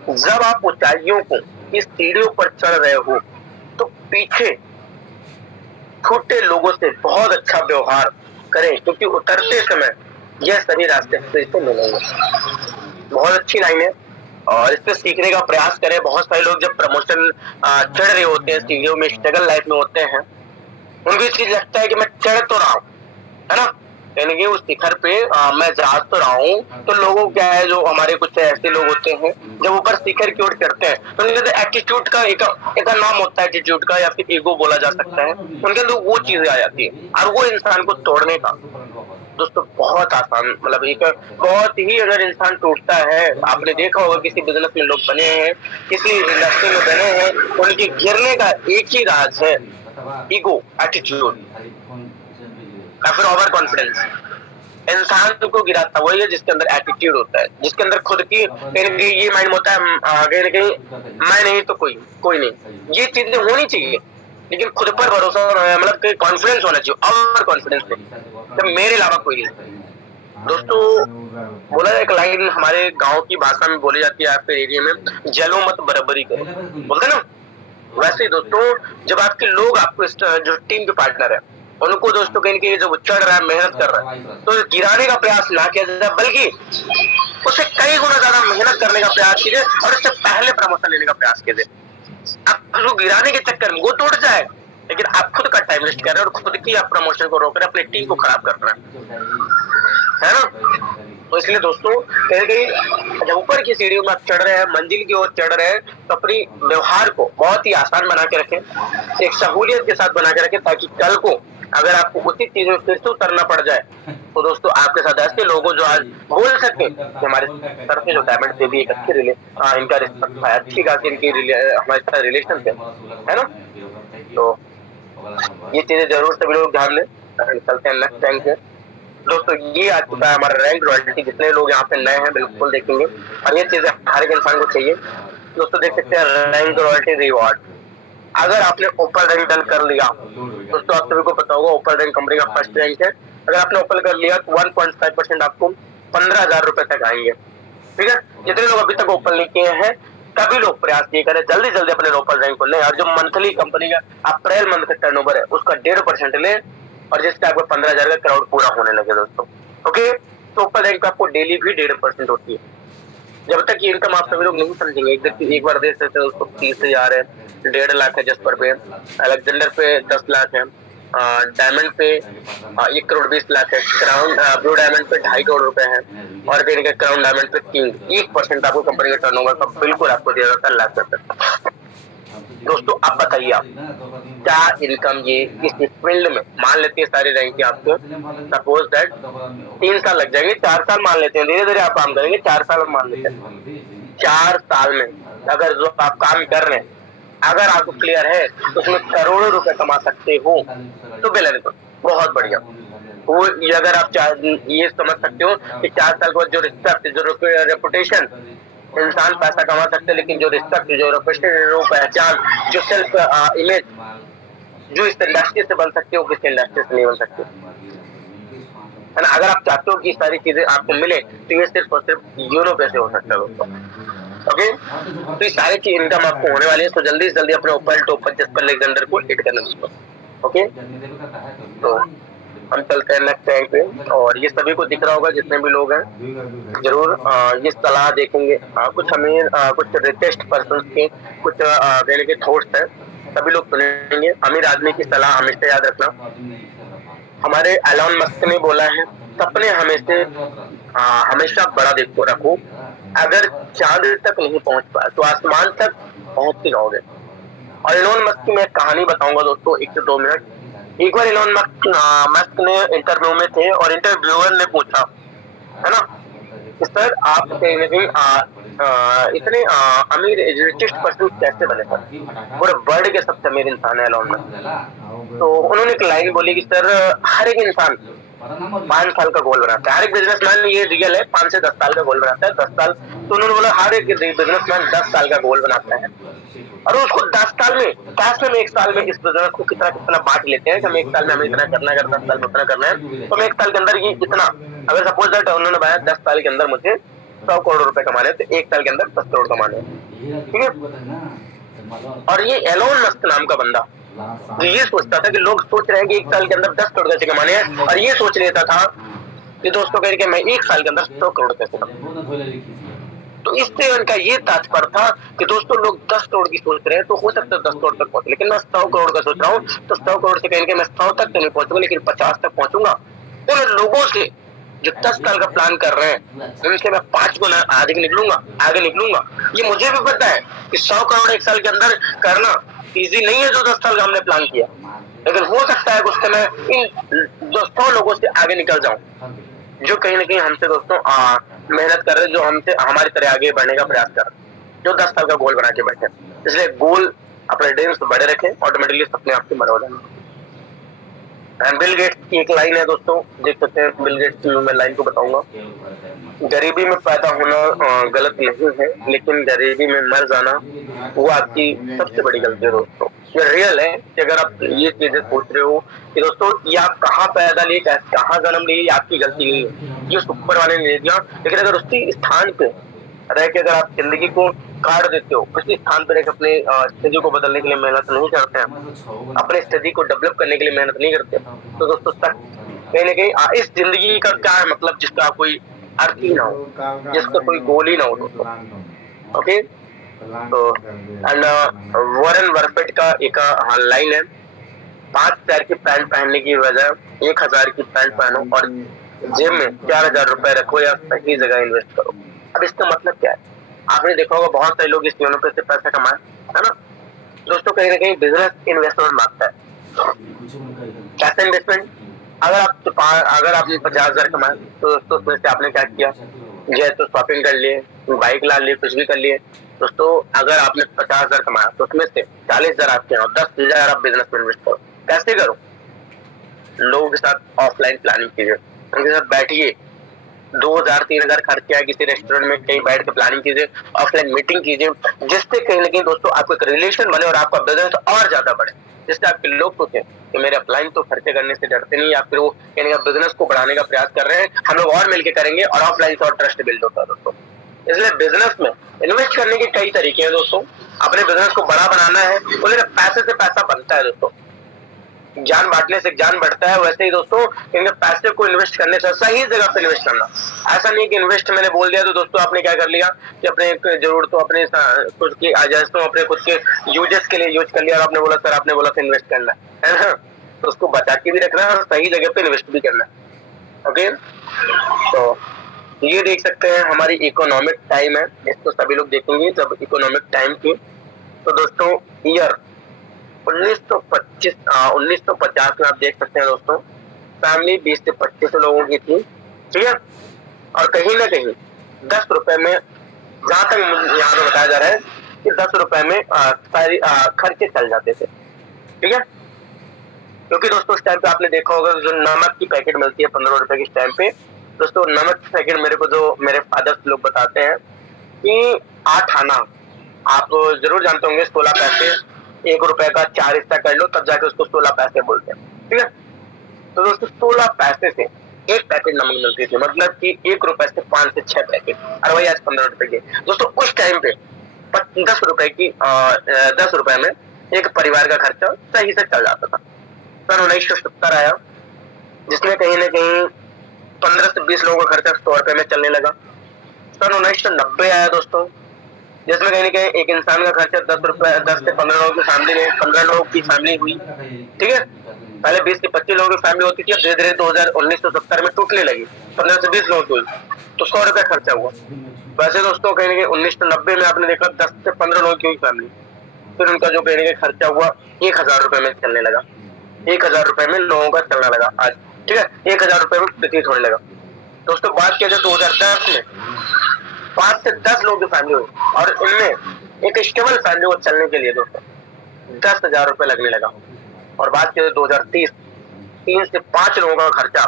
जब आप ऊंचाइयों को इस सीढ़ियों पर चढ़ रहे हो, तो पीछे छोटे लोगों से बहुत अच्छा व्यवहार करें, क्योंकि उतरते समय यह सभी रास्ते फिर से मिलेंगे। बहुत अच्छी लाइन है, और इससे सीखने का प्रयास करें। बहुत सारे लोग जब प्रमोशन चढ़ रहे होते हैं, सीढ़ियों में स्ट्रगल लाइफ में होते हैं, उनको ये चीज लगता है कि मैं चढ़ तो रहा हूँ, है ना, यानी कि उस शिखर पे मैं जा तो रहा हूँ। तो लोगों क्या है, जो हमारे कुछ ऐसे लोग होते हैं जब ऊपर शिखर की ओर चढ़ते हैं तो उनके अंदर एटीट्यूड का एक नाम होता है, एटीट्यूड का, या फिर ईगो बोला जा सकता है। उनके अंदर वो चीजें आ जाती है और वो इंसान को तोड़ने का दोस्तों बहुत आसान, मतलब एक बहुत ही, अगर इंसान टूटता है, आपने देखा होगा किसी बिजनेस में लोग बने हैं, किसी इंडस्ट्री में बने हैं, उनके गिरने का एक ही राज है, ईगो, एटीट्यूड या फिर ओवर कॉन्फिडेंस। इंसान को गिराता वही है जिसके अंदर एटीट्यूड होता है, जिसके अंदर खुद की कहीं न कहीं ये माइंड होता है, कहीं न कहीं मैं नहीं तो कोई नहीं। ये चीजें होनी चाहिए, लेकिन खुद पर भरोसा मतलब कॉन्फिडेंस होना चाहिए, ओवर कॉन्फिडेंस नहीं, तो मेरे अलावा कोई नहीं। दोस्तों बोला एक लाइन हमारे गांव की भाषा में बोली जाती है आपके एरिया में, जलो मत बराबरी करो, बोलते ना। वैसे ही दोस्तों जब आपके लोग आपको जो टीम के पार्टनर है उनको दोस्तों कहीं कहीं जब चढ़ रहा है, मेहनत कर रहा है, तो गिराने का प्रयास ना किया जाए, बल्कि उससे कई गुना ज्यादा मेहनत करने का प्रयास कीजिए और उससे पहले प्रमोशन लेने का प्रयास कीजिए। आप उसको गिराने के चक्कर में वो टूट जाए, लेकिन आप खुद का टाइम वेस्ट कर रहे हैं और खुद की आप प्रमोशन को रोक रहे हैं, अपनी टीम को खराब कर रहे हैं, है ना। तो इसलिए दोस्तों कहीं कहीं जब ऊपर की सीढ़ियों में आप चढ़ रहे हैं, मंजिल की ओर चढ़ रहे हैं, तो अपनी व्यवहार को बहुत ही आसान बना के रखें, एक सहूलियत के साथ बना के रखें, ताकि कल को अगर आपको उसी चीज में फिर से उतरना पड़ जाए तो दोस्तों आपके साथ ऐसे लोगों जो आज बोल सके कि हमारे सर के जो डायमंड से भी एक अच्छी इनका रिस्पेक्ट है, अच्छी खासी इनकी हमारे साथ रिलेशन है ना। तो ये चीजें जरूर सभी लोग ध्यान दें। चलते हैं नेक्स्ट रैंक पे। दोस्तों ये आ चुका है हमारा रैंक रॉयल्टी, जितने लोग यहाँ पे नए हैं बिल्कुल देखेंगे और ये चीजें हर एक इंसान को चाहिए। दोस्तों देख सकते हैं रैंक रॉयल्टी रिवॉर्ड, अगर आपने ओपन रैंक डन कर लिया, दोस्तों आप सभी को पता होगा ओपन रैंक कंपनी का फर्स्ट रैंक है, अगर आपने ओपन कर लिया तो 1.5% आपको 15,000 रुपए तक आएंगे। ठीक है, जितने लोग अभी तक ओपन नहीं किए हैं सभी लोग प्रयास ये करें जल्दी जल्दी अपने ओपन रैंक को लें, और जो मंथली कंपनी का अप्रैल मंथ का टर्नओवर है उसका 1.5% लें, और जिससे आपको 15,000 का क्राउड पूरा होने लगे दोस्तों। ओके, तो ओपन रैंक आपको डेली भी 1.5% होती है। जब तक ये इनकम आप सभी लोग नहीं समझेंगे, एक बार देख सकते हैं उसको 30,000 है, 1.5 लाख है जस्पर पे, अलेक्जेंडर पे 10 लाख है, डायमंड पे 1 करोड़ 20 लाख है, क्राउन ब्लू डायमंड पे 2.5 करोड़ रुपए है, और फिर क्राउन डायमंड पे 1% आपको कंपनी के टर्नओवर का बिल्कुल आपको दिया जाता है लाख रुपए। दोस्तों आप बताइए आप क्या इनकम ये इस फील्ड में, मान लेते हैं सारे रैंक के आपको सपोज दैट 3 साल लग जाएंगे, 4 साल मान लेते हैं, धीरे धीरे आप काम करेंगे, 4 साल मान लेते हैं, 4 साल में अगर जो आप काम कर रहे हैं अगर आपको क्लियर है तो उसमें करोड़ों रुपए कमा सकते हो, तो बेहतर है, बहुत बढ़िया। वो ये अगर आप ये समझ सकते हो कि 4 साल के बाद जो रिस्पेक्ट, जो रेपुटेशन, इंसान पैसा कमा सकते हैं लेकिन जो रिस्पेक्ट, जो रेपुटेशन, पहचान, जो सेल्फ इमेज जो इस इंडस्ट्री से बन सकती है वो किसी इंडस्ट्री से नहीं बन सकती, है ना। अगर आप चाहते हो कि सारी चीजें आपको मिले तो ये सिर्फ और सिर्फ यूरो पैसे हो सकता है दोस्तों। ओके, तो ये सारी चीज इनकम आपको होने वाली है, तो जल्दी से जल्दी अपने ओपन टॉप 25 अलेक्जेंडर को हिट करना दोस्तों। ओके, तो हम चलते हैं नेक्स्ट रैंक पे, और ये सभी को दिख रहा होगा जितने भी लोग हैं, जरूर ये सलाह देखेंगे, कुछ अमीर कुछ रिचेस्ट पर्सन के कुछ देने के थॉट्स हैं, सभी लोग सुनेंगे। अमीर आदमी की सलाह हमेशा याद रखना, हमारे एलॉन मस्क ने बोला है सपने हमेशा बड़ा देखो रखो, अगर चांद तक नहीं पहुंच पाए तो आसमान तक पहुंच ही जाओगे। और एलॉन मस्क की मैं कहानी बताऊंगा दोस्तों 1 से 2 मिनट। एक बार एलॉन मस्क ने इंटरव्यू में थे और इंटरव्यूअर ने पूछा, है ना, सर आप इतने अमीर रिचेस्ट पर्सन कैसे बने सर, पूरे वर्ल्ड के सबसे अमीर इंसान है एलॉन मस्क। तो उन्होंने एक लाइन बोली कि सर हर एक इंसान 5 साल का गोल बनाता है, हर एक बिजनेसमैन, ये रियल है, 5 से 10 साल का गोल बनाता है, 10 साल। तो उन्होंने बोला हर एक बिजनेसमैन 10 साल का गोल बनाता है, और उसको 10 साल में कैश में 1 साल में इस बिजनेस को कितना कितना बांट लेते हैं कि हम 1 साल में हमें इतना करना है, अगर 10 साल में उतना करना है तो मैं 1 साल के अंदर ये इतना, अगर सपोज दैट उन्होंने बताया 10 साल के अंदर मुझे 100 करोड़ रुपए कमाने, तो 1 साल के अंदर 10 करोड़ कमाने, ठीक है। और ये एलोन मस्क नाम का बंदा जो ये सोचता था कि लोग सोच रहे हैं कि 1 साल के अंदर 10 करोड़ कैसे कमाने हैं, और ये सोच लेता था कि दोस्तों कह मैं 1 साल के अंदर 100 करोड़ कैसे कमाऊं। तो तो इससे उनका ये तात्पर्य था कि दोस्तों लोग 10 करोड़ की सोच रहे हैं तो हो सकता है 10 करोड़ तक पहुंचे, लेकिन मैं 100 करोड़ का सोच रहा हूँ तो 100 करोड़ से कहेंगे मैं 100 तक तो नहीं पहुंचूंगा लेकिन 50 तक पहुंचूंगा। उन लोगों से जो 10 साल का प्लान कर रहे हैं उनसे मैं 5 गुना आगे निकलूंगा। ये मुझे भी पता है कि 100 करोड़ एक साल के अंदर करना इजी नहीं है जो 10 साल का हमने प्लान किया, लेकिन हो सकता है उससे मैं इन 100 लोगों से आगे निकल जाऊं जो कहीं ना कहीं हमसे दोस्तों मेहनत कर रहे हैं, जो हमसे हमारी तरह आगे बढ़ने का प्रयास कर रहे हैं, जो 10 साल का गोल बना के बैठे। इसलिए गोल अपने ड्रीम्स बड़े रखें, ऑटोमेटिकली सपने आपके बड़े हो जाएंगे। बिल गेट्स की एक लाइन है दोस्तों, देख सकते हैं बिल गेट्स की, मैं लाइन को बताऊंगा। गरीबी में पैदा होना गलत नहीं है, लेकिन गरीबी में मर जाना वो आपकी सबसे बड़ी गलती है दोस्तों। ये रियल है कि अगर आप ये चीजें सोच रहे हो कि दोस्तों ये आप कहाँ पैदा लिए, कहाँ जन्म लिए, आपकी गलती नहीं है, ये ऊपर वाले ने दे दिया। लेकिन अगर उसी स्थान पे रह के अगर आप जिंदगी को काट देते हो, उसी स्थान पे रह के अपने स्थिति को बदलने के लिए मेहनत नहीं करते हैं, अपने स्थिति को डेवलप करने के लिए मेहनत नहीं करते, तो दोस्तों कहीं ना कहीं इस जिंदगी का क्या है मतलब जिसका कोई अर्थ ही ना हो, जिसका कोई गोल ही ना हो दोस्तों। ओके, तो एंड वॉरेन बफेट का एक लाइन है, 5,000 की पैंट पहनने की बजाय 1,000 की पैंट पहनो और जेब में 4,000 रुपए रखो या सही जगह इन्वेस्ट करो। अब इसका मतलब क्या है? आपने देखा होगा बहुत सारे लोग इस जीवन पे से पैसा कमाए, है ना दोस्तों। कहीं ना कहीं बिजनेस इन्वेस्टमेंट मांगता है। कैसा इन्वेस्टमेंट? अगर आपने 50,000 कमाए तो दोस्तों उसमें से आपने क्या किया, जो है तो शॉपिंग कर लिए, बाइक ला लिए, कुछ भी कर लिए दोस्तों। अगर आपने 50,000 कमाया तो उसमें से 40,000 आपके और 10,000 आप बिजनेस में इन्वेस्ट करो। कैसे करो? लोगों के साथ ऑफलाइन प्लानिंग कीजिए, उनके साथ बैठिए, 2,000-3,000 खर्च किया किसी रेस्टोरेंट में कहीं बैठ के प्लानिंग कीजिए, ऑफलाइन मीटिंग कीजिए, जिससे कहीं ना कहीं दोस्तों आपको एक रिलेशन बने और आपका बिजनेस और ज्यादा बढ़े, जिससे आपके लोग सोचे कि मेरे ऑफलाइन तो खर्चे करने से डरते नहीं, या फिर वो यानी बिजनेस को बढ़ाने का प्रयास कर रहे हैं, हम लोग और मिलकर करेंगे और ऑफलाइन से और ट्रस्ट बिल्ड होता है दोस्तों। इसलिए बिजनेस में इन्वेस्ट करने के कई तरीके हैं दोस्तों। अपने बिजनेस को बड़ा बनाना है, बोले पैसे से पैसा बनता है दोस्तों, ज्ञान बांटने से ज्ञान बढ़ता है। वैसे ही दोस्तों पैसे को इन्वेस्ट करने से सही जगह पे इन्वेस्ट करना, ऐसा नहीं कि इन्वेस्ट मैंने बोल दिया तो दोस्तों आपने क्या कर लिया कि अपने जरूरतों, अपने खुद की आजाइशों, अपने खुद के यूजेस के लिए यूज कर लिया और आपने बोला सर आपने बोला था इन्वेस्ट करना है ना, तो उसको बचा के भी रखना है और सही जगह पे इन्वेस्ट भी करना है। ओके, तो ये देख सकते हैं हमारी इकोनॉमिक टाइम है, इसको सभी लोग देखेंगे जब इकोनॉमिक टाइम की। तो दोस्तों ईयर 1950 में आप देख सकते हैं दोस्तों, फैमिली 20 से 25 लोगों की थी, ठीक है, और कहीं ना कहीं 10 रुपए में, जहां तक यहाँ पे बताया जा रहा है कि 10 रुपए में सारी खर्चे चल जाते थे, ठीक है। क्योंकि दोस्तों उस टाइम पे आपने देखा होगा जो नमक की पैकेट मिलती है 15 रुपए की, इस टाइम पे दोस्तों नमक की पैकेट मेरे को जो मेरे फादर लोग बताते हैं कि 8 आना, आप जरूर जानते होंगे 16 पैसे, 1 रुपए का 4 हिस्सा कर लो तब जाके उसको 16 पैसे बोलते हैं, ठीक है। तो दोस्तों 16 पैसे से एक पैकेट नमक मिलती थी, मतलब कि 1 रुपए से 5 से 6 पैकेट, और वही आज 15 रुपए के दोस्तों। उस टाइम पे 10 रुपए की 10 रुपए में एक परिवार का खर्चा सही से चल जाता था। सन 1970 आया, जिसमें कहीं ना कहीं 15 से 20 लोगों का खर्चा 100 रुपए में चलने लगा। सन 1990 आया दोस्तों, जिसमें कहीं ना कहीं एक इंसान का खर्चा 10 से 15 लोगों की फैमिली में, 15 लोगों की फैमिली हुई, ठीक है। पहले 20 से 25 लोगों की फैमिली होती थी, अब धीरे धीरे 1970 में टूटने लगी, 15 से 20 लोगों की हुई, तो 100 रुपए खर्चा हुआ। वैसे दोस्तों कहीं ना कहीं 1990 में आपने देखा 10 से 15 लोगों की हुई फैमिली, फिर उनका जो कहीं ना कहीं खर्चा हुआ 1,000 रुपए में चलने लगा, 1,000 रुपए में लोगों का चलने लगा आज, ठीक है, 1,000 रुपए में व्यतीत होने लगा। दोस्तों बात किया जाए 2010 में 5 से 10 लोगों की फैमिली हुई, और इनमें एक स्टेबल फैमिली को चलने के लिए दोस्तों 10,000 रुपए लगने लगा। और बात करें 2030, 3 से 5 लोगों का खर्चा,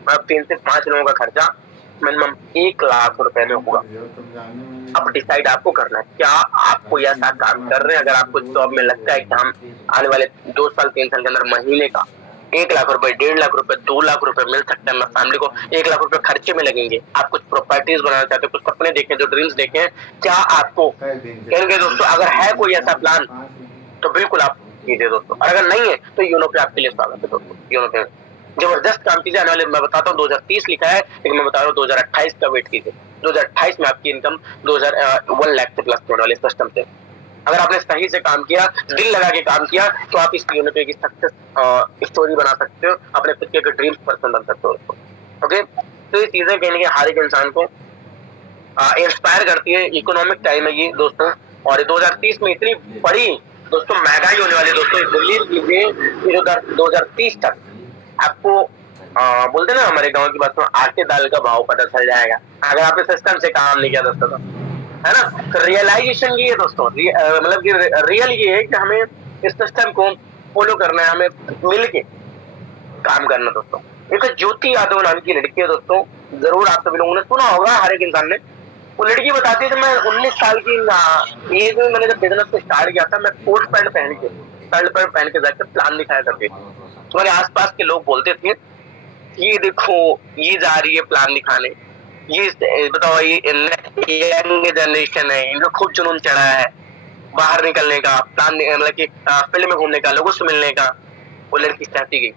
मतलब 3 से 5 लोगों का खर्चा मिनिमम 1 लाख रुपए में होगा। अब डिसाइड आपको करना है, क्या आपको ऐसा काम कर रहे हैं, अगर आपको जॉब में लगता है कि हम आने वाले 2 साल 3 साल के अंदर महीने का 1 लाख रुपए, 1.5 लाख रुपए, 2 लाख रुपए मिल सकता है, मैं फैमिली को 1 लाख रुपए खर्चे में लगेंगे, आप कुछ प्रॉपर्टीज बनाना चाहते हैं, कुछ सपने देखें, जो ड्रीम्स देखें, क्या आपको कहेंगे दोस्तों? अगर है कोई ऐसा प्लान तो बिल्कुल आप कीजिए दोस्तों, और अगर नहीं है तो योनो पे आपके लिए स्वागत है दोस्तों। योनो पे जबरदस्त काम कीजिए, आने वाले मैं बताता हूँ 2030 लिखा है, लेकिन मैं बता रहा हूँ 2028 का वेट कीजिए, 2028 में आपकी इनकम 1 लाख से प्लस होने वाले सिस्टम से। अगर आपने सही से काम किया, दिल लगा के काम किया, तो आप इस यूनिपे की सक्सेस स्टोरी बना सकते हो, अपने खुद के ड्रीम्स पर्सन बन सकते हो। ओके, तो ये चीजें कहीं ना कहीं हर एक इंसान को इंस्पायर करती है। इकोनॉमिक टाइम है ये दोस्तों, और 2030 में इतनी बड़ी दोस्तों महंगाई होने वाली है दोस्तों, बिलीव कीजिए कि 2030 तक आपको बोलते ना हमारे गांव की बात में, आटे दाल का भाव पता चल जाएगा अगर आपने सिस्टम से काम नहीं किया दोस्तों, है ना। तो रियलाइजेशन ये है दोस्तों, मतलब कि रियल ये है कि हमें इस सिस्टम को फॉलो करना है, हमें मिल के काम करना दोस्तों। एक ज्योति यादव नाम की लड़की है दोस्तों, जरूर आप सभी लोगों ने सुना होगा, हर एक इंसान ने। वो लड़की बताती है कि मैं 19 साल की एज में मैंने जब बिजनेस को स्टार्ट किया था, मैं कोट पैंट पहन के, शर्ट पैंट पहन के जाकर प्लान दिखाया करती थी। तुम्हारे आसपास के लोग बोलते थे ये देखो ये जा रही है प्लान दिखाने, ये बताओ ये यंग जनरेशन है, इनको खूब जुनून चढ़ा है बाहर निकलने का, प्लान मतलब कि फील्ड में घूमने का, लोगों से मिलने का। वो लड़की चाहती गई,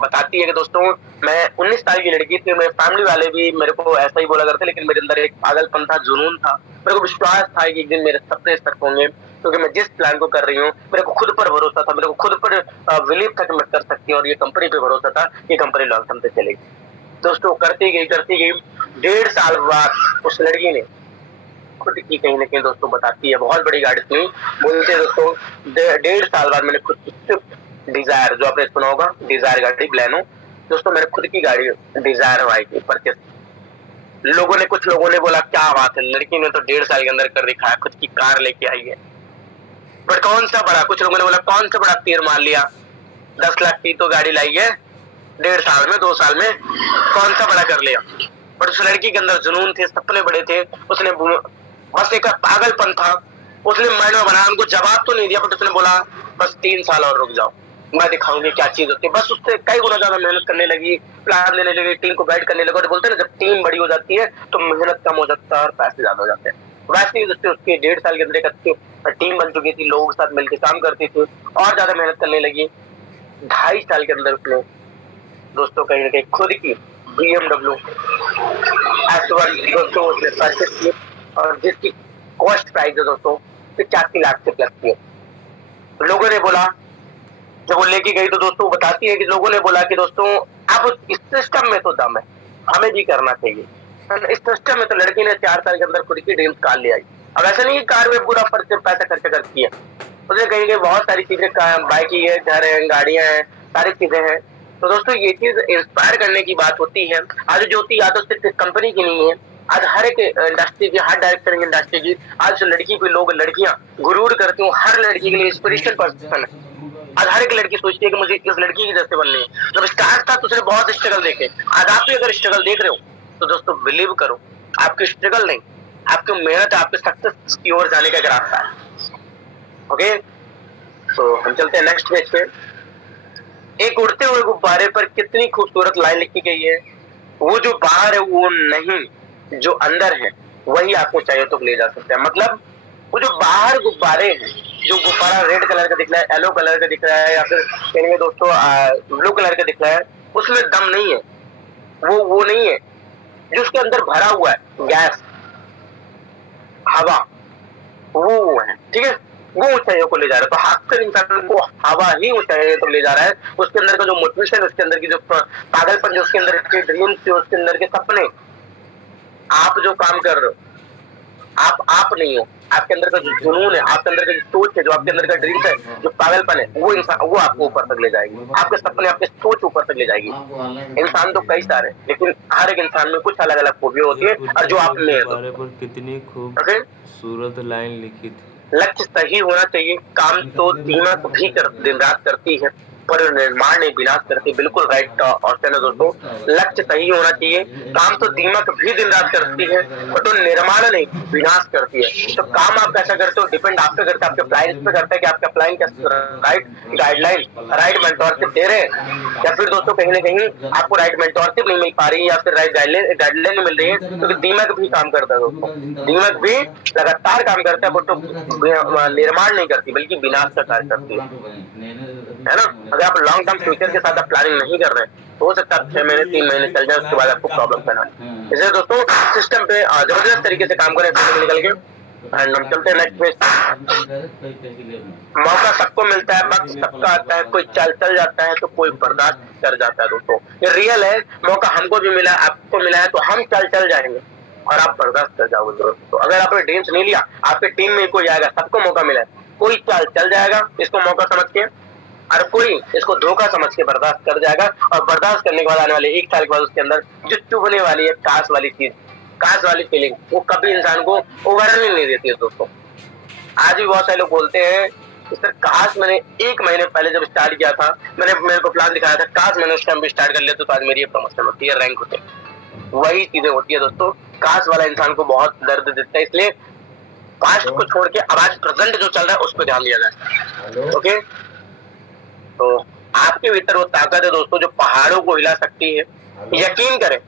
बताती है कि दोस्तों मैं 19 साल की लड़की थी, मेरे फैमिली वाले भी मेरे को ऐसा ही बोला करते, लेकिन मेरे अंदर एक पागलपन था, जुनून था, मेरे को विश्वास था कि एक दिन मेरे सपने सच होंगे, क्योंकि मैं जिस प्लान को कर रही हूँ मेरे को खुद पर भरोसा था, मेरे को खुद पर बिलीव था कि मैं कर सकती हूँ, और ये कंपनी पे भरोसा था, ये कंपनी लॉन्ग टर्म पे चलेगी। दोस्तों करती गई 1.5 साल बाद उस लड़की ने खुद की कहीं ना कहीं दोस्तों बताती है, बहुत बड़ी गाड़ी थी, बोलते हैं दोस्तों 1.5 साल बाद मैंने खुद स्विफ्ट डिजायर, जो आपने सुना होगा डिजायर गाड़ी ब्लैनो, दोस्तों मेरे खुद की गाड़ी डिजायर आई थी परचेस। कुछ लोगों ने बोला क्या बात है, लड़की ने तो 1.5 साल के अंदर कर दिखाया, खुद की कार लेके आई है। पर कौन सा बड़ा, कुछ लोगों ने बोला कौन सा बड़ा तीर मार लिया, 10 लाख की तो गाड़ी लाई है 1.5 साल में, 2 साल में कौन सा बड़ा कर लिया। पर उस लड़की के अंदर जुनून थे, सपने बड़े थे, उसने बस एक पागलपन था, उसने माइंड में बनाया, उनको जवाब तो नहीं दिया, बट उसने बोला बस 3 साल और रुक जाओ, मैं दिखाऊंगी क्या चीज होती है। बस उससे कई गुना ज्यादा मेहनत करने लगी, प्लान लेने लगी, टीम को गाइड करने लगी, और बोलते हैं ना जब टीम बड़ी हो जाती है तो मेहनत कम हो जाता है और पैसे ज्यादा हो जाते हैं। वैसे ही दोस्तों उसकी 1.5 साल के अंदर एक टीम बन चुकी थी, लोगों के साथ मिलकर काम करती थी, और ज्यादा मेहनत करने लगी। 2.5 साल के अंदर उसने दोस्तों कहीं ना कहीं खुद की BMW S1 दोस्तों उसने परचेस की, और जिसकी कॉस्ट प्राइस है दोस्तों 85 लाख से प्लस की है। लोगों ने बोला, जब वो लेके गई तो दोस्तों बताती है कि लोगों ने बोला कि दोस्तों आप इस सिस्टम में तो दम है, हमें भी करना चाहिए। इस सिस्टम में तो लड़की ने 4 साल के अंदर खुद की ड्रीम्स कार ले आई। अब ऐसा नहीं कि कार में पूरा पैसा खर्च करती है, उसने कहीं बहुत सारी चीजें, बाइक ही है, घर है, गाड़ियां हैं, सारी चीजें हैं। तो दोस्तों ये चीज इंस्पायर करने की बात होती है। आज ज्योति यादव सिर्फ कंपनी की नहीं है, आज हर एक इंडस्ट्री की, हर डायरेक्टर इंडस्ट्री की, आज लड़की को लोग, लड़कियां गुरूर करती हूँ, हर लड़की के लिए इंस्पिरेशन पर्सन है। आज हर एक लड़की सोचती है कि मुझे इस लड़की की जैसे बननी है। जब स्टार्ट था तो उसने बहुत स्ट्रगल देखे, आज आप भी अगर स्ट्रगल देख रहे हो तो दोस्तों बिलीव करो, आपकी स्ट्रगल नहीं, आपकी मेहनत आपके सक्सेस की ओर जाने का एक रास्ता है। ओके, तो हम चलते हैं नेक्स्ट पेज पे। एक उड़ते हुए गुब्बारे पर कितनी खूबसूरत लाइन लिखी गई है, वो जो बाहर है वो नहीं, जो अंदर है वही आपको चाहिए तो ले जा सकते हैं। मतलब वो जो बाहर गुब्बारे हैं, जो गुब्बारा रेड कलर का दिख रहा है, येलो कलर का दिख रहा है, या फिर कहेंगे दोस्तों ब्लू कलर का दिख रहा है, उसमें दम नहीं है, वो नहीं है। जो उसके अंदर भरा हुआ है गैस, हवा, वो है, ठीक है, वो ऊंचाइयों को ले जा रहा है। तो हाथ इंसान को हवा ही ऊंचाइयों तो ले जा रहा है। उसके अंदर का जो मोटिवेशन, उसके अंदर की जो पागलपन, जो उसके अंदर के ड्रीम्स थे, उसके अंदर के सपने, आप जो काम कर रहे हो, आप नहीं हो, आपके अंदर का जो जुनून है, आपके अंदर का जो सोच है, जो आपके अंदर का ड्रीम्स है, जो पागलपन है, वो इंसान, वो आपको ऊपर तक ले जाएगी, आपके सपने, आपके सोच ऊपर तक ले जाएगी। इंसान तो कई सारे, लेकिन हर एक इंसान में कुछ अलग अलग खूबियां होती है, और जो आप में है। पर कितनी खूबसूरत लाइन लिखी थी। लक्ष्य सही होना चाहिए, काम तो दीमक भी दिन रात करती है, पर निर्माण नहीं विनाश करती। बिल्कुल राइट ऑप्शन है दोस्तों, लक्ष्य सही होना चाहिए, काम तो दीमक भी दिन रात करती है, पर तो निर्माण नहीं विनाश करती है। तो काम आप कैसा करते हो, डिपेंड आप पे करता है, आपके प्लान पे करता है कि आपका प्लान क्या राइट गाइडलाइन, राइट मेंटोरशिप दे रहे हैं, या फिर दोस्तों कहीं ना कहीं आपको राइट मेंटोरशिप नहीं मिल पा रही है, या फिर राइट गाइडलाइन नहीं मिल रही है, क्योंकि दीमक भी काम करता है दोस्तों, दीमक भी लगातार काम करता है, बट तो निर्माण नहीं करती बल्कि विनाश का कार्य करती है ना। अगर आप लॉन्ग टर्म फ्यूचर के साथ आप प्लानिंग नहीं कर रहे, तो हो सकता है 6 महीने 3 महीने चल जाए, उसके बाद आपको प्रॉब्लम करना है। इसलिए दोस्तों सिस्टम पे जबरदस्त तरीके से काम करें निकल के। एंड हम चलते हैं नेक्स्ट पेज। मौका सबको मिलता है, वक्त सबका आता है, कोई चल जाता है तो कोई बर्दाश्त कर जाता है दोस्तों, ये रियल है। मौका हमको भी मिला, आपको मिला है, तो हम चल जाएंगे और आप बर्दाश्त कर जाओगे दोस्तों। अगर आपने ड्रीम्स नहीं लिया, आपके टीम में कोई आएगा, सबको मौका मिला है, कोई चल जाएगा इसको मौका समझ के, और कोई इसको धोखा समझ के बर्दाश्त कर जाएगा। और बर्दाश्त करने के बाद आने वाले 1 साल के बाद उसके अंदर जो चुभने वाली है काश वाली चीज, काश वाली फीलिंग, वो कभी इंसान को उभरने नहीं देती है दोस्तों। आज भी बहुत सारे लोग बोलते हैं कि सर काश मैंने 1 महीने पहले जब स्टार्ट किया था, मैंने मेरे को प्लान दिखाया था, काश मैंने उस टाइम भी स्टार्ट कर लिया तो आज मेरी ये प्रमोशन होती है, रैंक होते। वही चीजें होती है दोस्तों, काश वाला इंसान को बहुत दर्द देता है। इसलिए पास्ट को छोड़ के अब आज प्रेजेंट जो चल रहा है उस पर ध्यान दिया जाए। ओके, तो आपके भीतर वो ताकत है दोस्तों जो पहाड़ों को हिला सकती है। यकीन करें,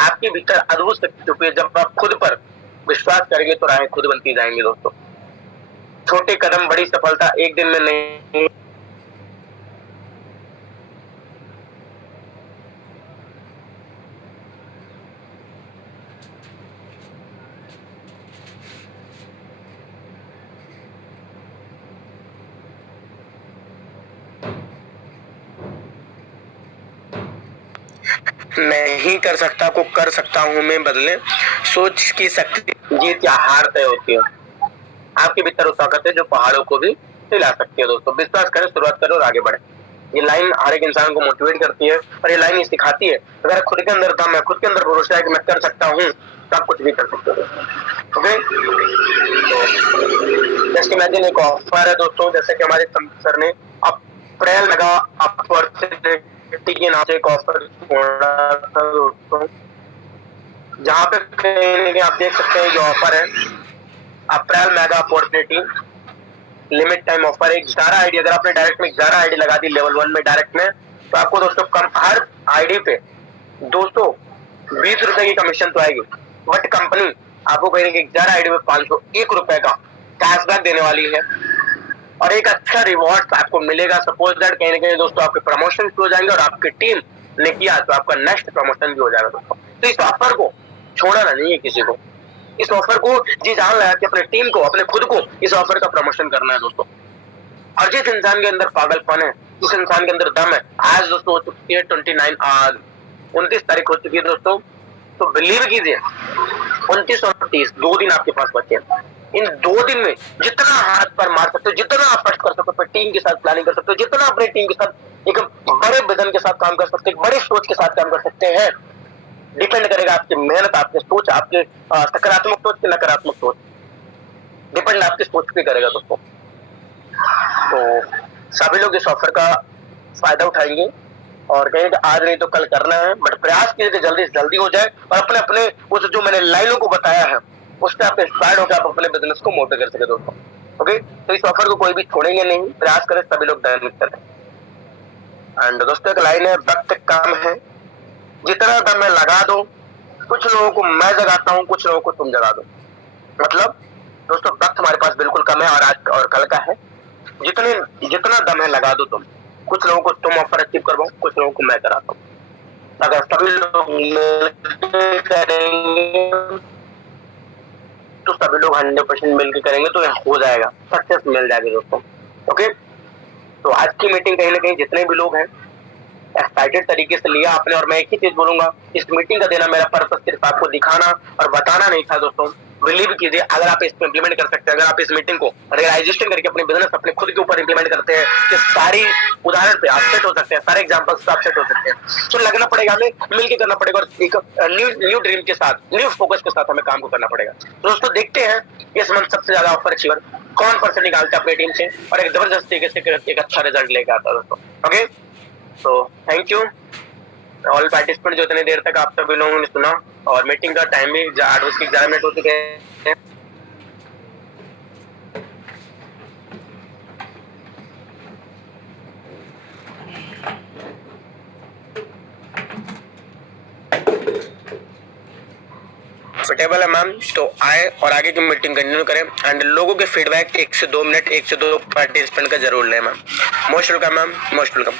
आपके भीतर अद्भुत शक्ति छुपी है। जब आप खुद पर विश्वास करेंगे तो राहें खुद बनती जाएंगी दोस्तों। छोटे कदम बड़ी सफलता एक दिन में नहीं, नहीं कर सकता को कर सकता हूं मैं बदले, सोच की शक्ति जीत या हार तय होती है। आपके भीतर वो ताकत है जो पहाड़ों को भी हिला सकती है दोस्तों। विश्वास करें, शुरुआत करो और आगे बढ़े। ये लाइन हर एक इंसान को मोटिवेट करती है और ये लाइन ये सिखाती है अगर खुद के अंदर दम है, खुद के अंदर भरोसा है कि मैं कर सकता हूँ, तो आप कुछ भी कर सकते हो। ओके, जैसे इमेजिन एक ऑफर है दोस्तों, जैसे कि हमारे सर ने अप्रैल में अपॉर्चुनिटी के नाम से एक ऑफर छोड़ा था दोस्तों, जहाँ पे कहीं आप देख सकते हैं ये ऑफर है April mega opportunity limit time offer है। 11 आईडी, अगर आपने डायरेक्ट में 11 आईडी लगा दी लेवल 1 में डायरेक्ट में, तो आपको दोस्तों कम हर आईडी पे 220 रुपए की कमीशन तो आएगी, बट कंपनी आपको कहेंगे 11 आईडी में 501 रुपए का कैशबैक देने वाली है और एक अच्छा रिवॉर्ड आपको मिलेगा। सपोज दैट कहीं ना कहीं दोस्तों आपके प्रमोशन हो जाएंगे और आपकी टीम ने किया तो आपका नेक्स्ट प्रमोशन भी हो जाएगा दोस्तों। तो इस ऑफर को छोड़ना नहीं है किसी को, इस ऑफर को जी जान लगा के अपने टीम को, अपने खुद को इस ऑफर का प्रमोशन करना है दोस्तों। और जिस इंसान के अंदर पागलपन है, जिस इंसान के अंदर दम है, आज दोस्तों हो चुकी है 29 तारीख हो चुकी है दोस्तों, तो बिलीव कीजिए 29 और 30 2 दिन आपके पास बचे हैं। इन 2 दिन में जितना हाथ पर मार सकते हो, जितना आप कर सकते हो, टीम के साथ प्लानिंग कर सकते हो, जितना अपने टीम के साथ एक बड़े विजन के साथ काम कर सकते हैं, बड़ी सोच के साथ काम कर सकते हैं। डिपेंड करेगा आपकी मेहनत, आपकी सोच, आपके सकारात्मक सोच की नकारात्मक सोच, डिपेंड आपकी सोच पे करेगा दोस्तों। तो सभी लोग इस ऑफर का फायदा उठाएंगे और कहेंगे कि आज नहीं तो कल करना है, बट प्रयास कीजिए कि जल्दी से जल्दी हो जाए और अपने अपने उस जो मैंने लाइनों को बताया है उससे आप इंस्पायर्ड होकर आप अपने बिजनेस को मोटिवेट कर सके दोस्तों। ओके, तो इस ऑफर को कोई भी छोड़ेंगे नहीं, प्रयास करें, सभी लोग डायनेमिक करें। एंड दोस्तों एक लाइन है, वक्त काम है, जितना दम है लगा दो, कुछ लोगों को मैं जगाता हूँ, कुछ लोगों को तुम जगा दो। मतलब दोस्तों वक्त हमारे पास बिल्कुल कम है और आज और कल का है, जितना दम है लगा दो तुम, कुछ लोगों को तुम ऑफर अचीव करवाओ, कुछ लोगों को मैं कराता हूँ। अगर सभी लोग करेंगे तो सभी लोग 100% मिलकर करेंगे तो हो जाएगा, सक्सेस मिल जाएगी दोस्तों। ओके, तो आज की मीटिंग कहीं ना कहीं जितने भी लोग हैं एक्साइटेड तरीके से लिया आपने, और मैं एक ही चीज बोलूंगा, इस मीटिंग का देना मेरा पर्पस सिर्फ आपको दिखाना और बताना नहीं था दोस्तों। बिलीव कीजिए अगर आप इसको इंप्लीमेंट कर सकते हैं, अगर आप इस मीटिंग को रियलाइजेशन करके अपने बिजनेस अपने खुद के ऊपर इंप्लीमेंट करते हैं, कि सारी उदाहरण पे आप सेट हो सकते हैं, सारे एग्जांपल्स पे आप सेट हो सकते हैं। तो लगना पड़ेगा, हमें मिलकर करना पड़ेगा और एक न्यू ड्रीम के साथ, न्यू फोकस के साथ हमें काम को करना पड़ेगा। दोस्तों देखते हैं इस मंथ सबसे ज्यादा ऑफर अचीवर कौन पर्सन निकालता है अपनी टीम से और एक जबरदस्त तरीके से एक अच्छा रिजल्ट लेकर आता है दोस्तों। ओके, तो थैंक यू ऑल पार्टिसिपेंट जो इतनी देर तक आप सभी लोगों ने सुना, और मीटिंग का टाइम भी 8:11 हो चुके हैं। कंफर्टेबल है मैम तो आए और आगे की मीटिंग कंटिन्यू करें एंड लोगों के फीडबैक 1 से 2 मिनट 1 से 2 पार्टिसिपेंट का जरूर लें ma'am. Most welcome ma'am, most welcome.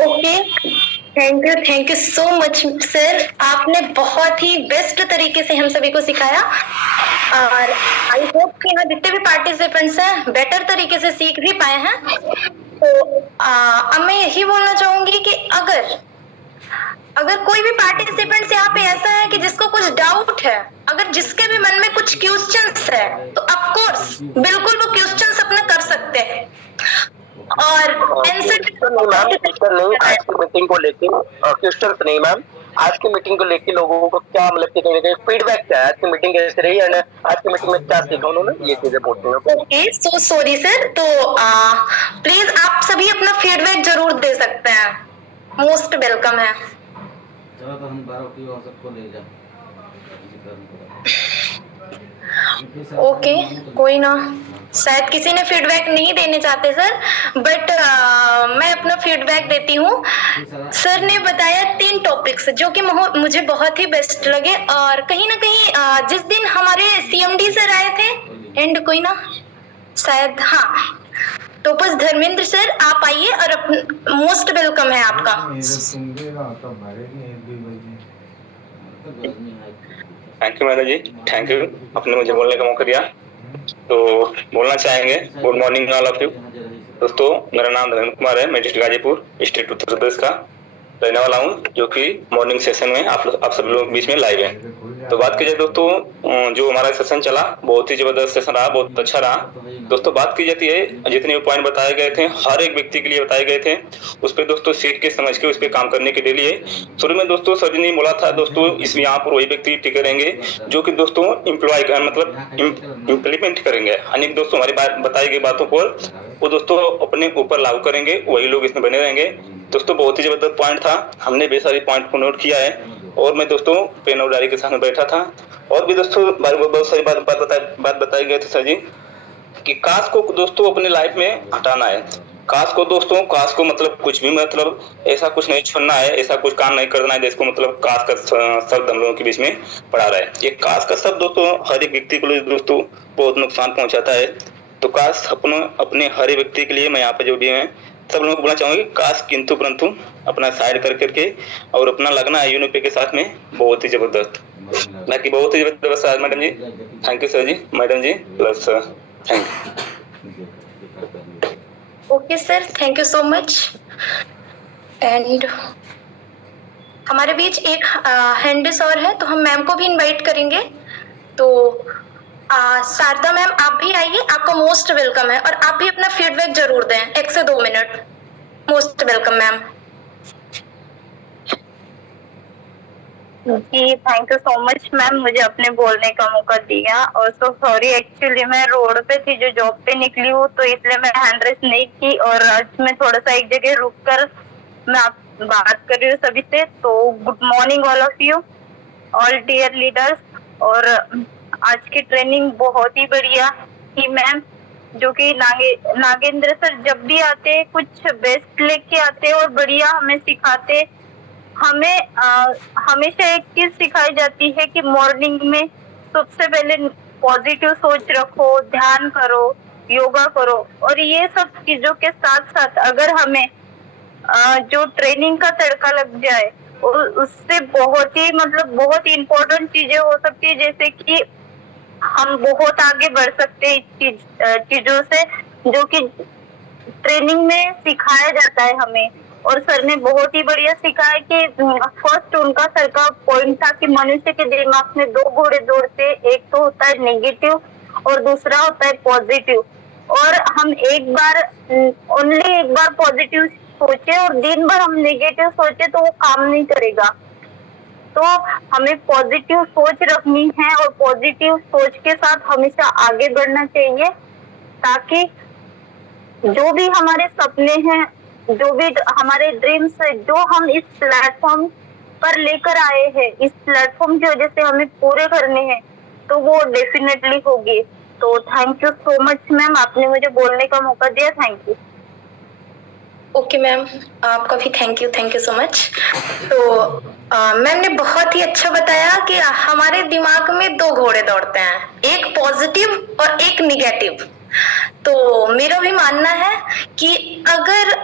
Okay, thank you so much sir, आपने बहुत ही बेस्ट तरीके से हम सभी को सिखाया और आई होप कि यहाँ जितने भी पार्टिसिपेंट्स हैं बेटर तरीके से सीख भी पाए हैं। तो अब मैं यही बोलना चाहूंगी कि अगर कोई भी पार्टिसिपेंट्स यहाँ पे ऐसा है कि जिसको कुछ डाउट है, अगर जिसके भी मन में कुछ क्वेश्चंस है तो ऑफ कोर्स बिल्कुल वो क्वेश्चंस अपने कर सकते हैं और आंसर नहीं आज की मीटिंग को लेके क्वेश्चन नहीं मैम, आज की मीटिंग को लेके लोगों को क्या मतलब कि कहीं फीडबैक क्या है, आज की मीटिंग कैसे रही एंड आज की मीटिंग में क्या सीखा उन्होंने, ये चीजें पूछनी है। ओके, सो सॉरी सर, तो प्लीज आप सभी अपना फीडबैक जरूर दे सकते हैं, मोस्ट वेलकम है। चलो तो हम 12 की और सबको ले जाओ। ओके, कोई ना, शायद किसी ने फीडबैक नहीं देने चाहते सर, बट मैं अपना फीडबैक देती हूँ। सर ने बताया 3 टॉपिक्स जो कि मुझे बहुत ही बेस्ट लगे और कहीं ना कहीं जिस दिन हमारे सीएमडी सर आए थे एंड कोई ना शायद, हाँ, तो बस धर्मेंद्र सर आप आइए और मोस्ट वेलकम है आपका। Thank you madam ji, thank you, आपने मुझे बोलने का मौका दिया। तो बोलना चाहेंगे good morning all of you. दोस्तों मेरा नाम धर्मेंद्र कुमार है, मैं डिस्ट्रिक्ट गाजीपुर स्टेट उत्तर प्रदेश का रहने वाला हूँ, जो कि मॉर्निंग सेशन में आप सब लोग बीच में लाइव हैं। तो बात की जाए दोस्तों, जो हमारा सेशन चला बहुत ही जबरदस्त सेशन रहा, बहुत अच्छा रहा। दोस्तों बात की जाती है जितने भी पॉइंट बताए गए थे हर एक व्यक्ति के लिए बताए गए थे, उस पर दोस्तों सीख के समझ के उस पर काम करने के लिए शुरू में दोस्तों सर जी ने बोला था दोस्तों इसमें यहाँ पर वही व्यक्ति टिके रहेंगे जो कि दोस्तों इम्प्लॉय मतलब इम्प्लीमेंट करेंगे, यानी दोस्तों हमारी बताई गई बातों को वो दोस्तों अपने ऊपर लागू करेंगे, वही लोग इसमें बने रहेंगे। दोस्तों बहुत ही जबरदस्त पॉइंट था, हमने भी सारी पॉइंट को नोट किया है और मैं दोस्तों पेन और डायरी के सामने बैठा था और भी दोस्तों बहुत सारी बात बताई गई थी सर जी कि काश को दोस्तों अपनी लाइफ में हटाना है। काश को मतलब कुछ भी मतलब ऐसा कुछ नहीं छोड़ना है, ऐसा कुछ काम नहीं करना है जिसको मतलब काश का शब्द हम लोगों के बीच में पड़ा रहा है। ये काश का शब्द दोस्तों हर एक व्यक्ति को दोस्तों बहुत नुकसान पहुंचाता है। तो काश अपने हर एक व्यक्ति के लिए मैं यहाँ पे जो भी है सब लोगों को बोलना चाहूंगी काश किंतु परंतु अपना साइड करके और अपना लगना है यूनिपे के साथ में बहुत ही जबरदस्त, बाकी बहुत ही जबरदस्त madam ji, thank you sir ji, madam ji plus sir, thank you. Okay sir, thank you so much. And हमारे बीच एक हैंडिस और है तो हम मैम को भी इनवाइट करेंगे। तो शारदा मैम आप भी आइए, आपका मोस्ट वेलकम है और आप भी अपना फीडबैक जरूर दें 1 से 2 मिनट। Most welcome ma'am. जी thank you so much ma'am, मुझे अपने बोलने का मौका दिया और सो सॉरी, एक्चुअली मैं रोड पे थी जो जॉब पे निकली हूँ तो इसलिए मैं हैंड रेस नहीं की और आज मैं थोड़ा सा एक जगह रुक कर मैं आप बात कर रही हूँ सभी से। तो good morning all of you, all dear leaders. और आज की ट्रेनिंग बहुत ही बढ़िया थी मैम, जो कि नागेंद्र सर जब भी आते कुछ बेस्ट लेके आते और बढ़िया हमें सिखाते। हमें हमेशा एक चीज सिखाई जाती है कि मॉर्निंग में सबसे पहले पॉजिटिव सोच रखो, ध्यान करो, योगा करो और ये सब चीजों के साथ साथ अगर हमें जो ट्रेनिंग का तड़का लग जाए उससे बहुत ही मतलब बहुत ही इम्पोर्टेंट चीजें हो सकती है, जैसे कि हम बहुत आगे बढ़ सकते हैं इस चीजों से जो कि ट्रेनिंग में सिखाया जाता है हमें। और सर ने बहुत ही बढ़िया सिखाया कि फर्स्ट उनका सर का पॉइंट था कि मनुष्य के दिमाग में 2 घोड़े दौड़ते, एक तो होता है नेगेटिव और दूसरा होता है पॉजिटिव। और हम ओनली एक बार पॉजिटिव सोचे और दिन भर हम नेगेटिव सोचे तो वो काम नहीं करेगा। तो हमें पॉजिटिव सोच रखनी है और पॉजिटिव सोच के साथ हमेशा आगे बढ़ना चाहिए, ताकि जो भी हमारे सपने हैं, जो भी हमारे ड्रीम्स है, जो हम इस प्लेटफॉर्म पर लेकर आए हैं, इस प्लेटफॉर्म की वजह से हमें पूरे करने हैं, तो वो डेफिनेटली होगी। तो thank you so much ma'am, आपने मुझे बोलने का मौका दिया, थैंक यू। ओके मैम, आपका भी थैंक यू सो मच। तो मैम ने बहुत ही अच्छा बताया कि हमारे दिमाग में दो घोड़े दौड़ते हैं, एक पॉजिटिव और एक निगेटिव। तो मेरा भी मानना है कि अगर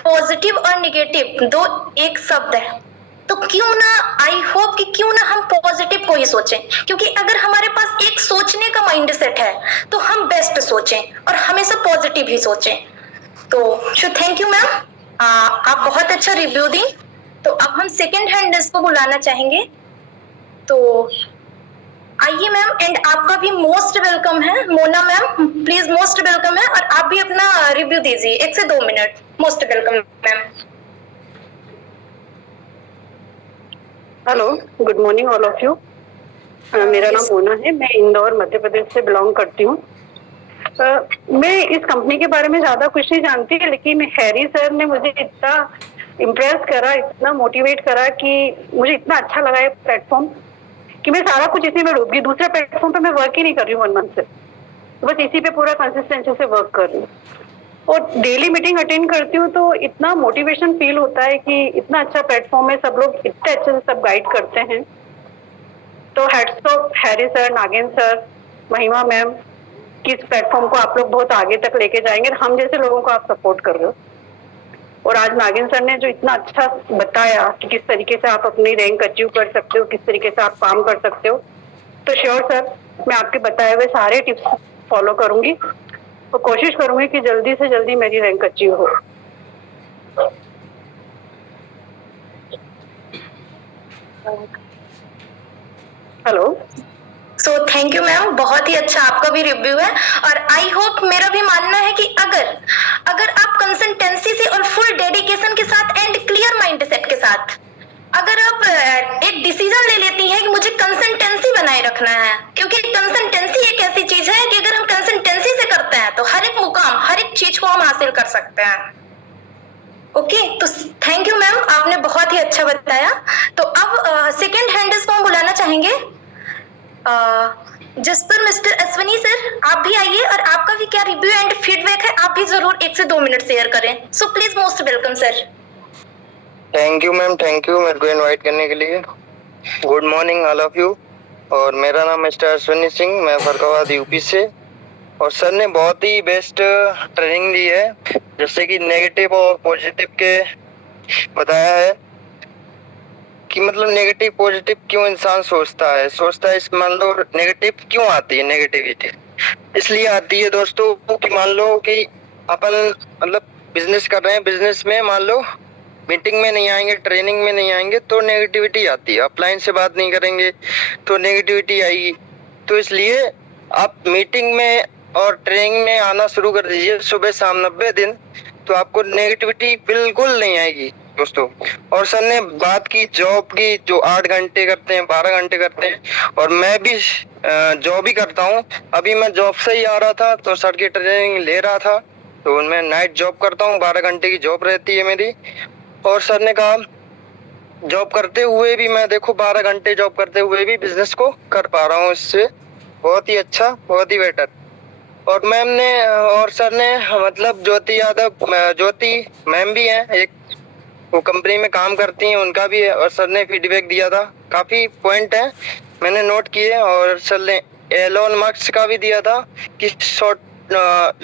पॉजिटिव और निगेटिव दो एक शब्द है, तो क्यों ना, आई होप कि क्यों ना हम पॉजिटिव को ही सोचें, क्योंकि अगर हमारे पास एक सोचने का माइंडसेट है तो हम बेस्ट सोचें और हमेशा पॉजिटिव ही सोचें। तो थैंक यू मैम, आप बहुत अच्छा रिव्यू दी। तो अब हम सेकेंड हैंडर्स को बुलाना चाहेंगे। तो आइए मैम, एंड आपका भी मोस्ट वेलकम है। Mona ma'am please, most welcome है, और आप भी अपना रिव्यू दीजिए 1 से 2 मिनट। Most welcome ma'am. Hello, good morning all of you. मेरा नाम मोना है, मैं इंदौर मध्य प्रदेश से बिलोंग करती हूँ। मैं इस कंपनी के बारे में ज्यादा कुछ नहीं जानती, लेकिन हैरी सर ने मुझे इतना इम्प्रेस करा, इतना मोटिवेट करा कि मुझे इतना अच्छा लगा ये प्लेटफॉर्म कि मैं सारा कुछ इसी में डूब गई। दूसरे प्लेटफॉर्म पे मैं वर्क ही नहीं कर रही हूँ 1 मंथ से, तो बस इसी पे पूरा कंसिस्टेंसी से वर्क कर रही हूँ और डेली मीटिंग अटेंड करती हूँ। तो इतना मोटिवेशन फील होता है कि इतना अच्छा प्लेटफॉर्म है, सब लोग इतने अच्छे से सब गाइड करते हैं। तो हेड्स ऑफ हैरी सर, नागिन सर, महिमा मैम कि इस प्लेटफॉर्म को आप लोग बहुत आगे तक लेके जाएंगे। हम जैसे लोगों को आप सपोर्ट कर रहे हो, और आज नागिन सर ने जो इतना अच्छा बताया कि किस तरीके से आप अपनी रैंक अचीव कर सकते हो, किस तरीके से आप काम कर सकते हो, तो श्योर सर मैं आपके बताए हुए सारे टिप्स फॉलो करूंगी और कोशिश करूंगी कि जल्दी से जल्दी मेरी रैंक अचीव हो। Hello. So thank you ma'am, बहुत ही अच्छा आपका भी रिव्यू है। और आई होप, मेरा भी मानना है कि अगर आप कंसिस्टेंसी से और फुल डेडिकेशन के साथ एंड क्लियर माइंडसेट के साथ अगर आप एक डिसीजन ले लेती हैं कि मुझे कंसिस्टेंसी बनाए रखना है, क्योंकि कंसिस्टेंसी एक ऐसी चीज है कि अगर हम कंसिस्टेंसी से करते हैं तो हर एक मुकाम, हर एक चीज को हम हासिल कर सकते हैं। ओके, तो थैंक यू मैम, आपने बहुत ही अच्छा बताया। तो अब सेकेंड हैंडर्स को हम बुलाना चाहेंगे। जिस पर मिस्टर अश्विनी सर आप भी आइए, और आपका भी क्या रिव्यू एंड फीडबैक है आप भी जरूर 1 से 2 मिनट शेयर करें। सो please, most welcome sir. Thank you ma'am, thank you मेरे को इनवाइट करने के लिए। Good morning all of you. और मेरा नाम मिस्टर अश्विनी सिंह, मैं फरकाबाद यूपी से। और सर ने बहुत ही बेस्ट ट्रेनिंग दी है, जैसे कि नेगेटिव और पॉजिटिव के बताया है कि मतलब नेगेटिव पॉजिटिव क्यों इंसान सोचता है। इस मान लो नेगेटिव क्यों आती है, नेगेटिविटी इसलिए आती है दोस्तों कि मान लो कि अपन मतलब बिजनेस कर रहे हैं, बिजनेस में मान लो मीटिंग में नहीं आएंगे, ट्रेनिंग में नहीं आएंगे तो नेगेटिविटी आती है। अपलाइन से बात नहीं करेंगे तो नेगेटिविटी आएगी। तो इसलिए आप मीटिंग में और ट्रेनिंग में आना शुरू कर दीजिए सुबह शाम 90 दिन, तो आपको नेगेटिविटी बिल्कुल नहीं आएगी दोस्तों। और सर ने बात की जॉब की, जो 8 घंटे करते हैं, 12 घंटे करते हैं, और मैं भी जॉब ही करता हूँ। अभी मैं जॉब से ही आ रहा था तो सर की ट्रेनिंग ले रहा था। तो मैं नाइट जॉब करता हूँ, 12 घंटे की जॉब रहती है मेरी। और सर ने कहा जॉब करते हुए भी मैं देखो 12 घंटे जॉब करते हुए भी बिजनेस को कर पा रहा हूँ, इससे बहुत ही अच्छा, बहुत ही बेटर। और मैम ने और सर ने मतलब ज्योति मैम भी हैं, एक वो कंपनी में काम करती हैं, उनका भी है। और सर ने फीडबैक दिया था, काफी पॉइंट है मैंने नोट किए। और सर ने एलोन मस्क का भी दिया था कि शॉर्ट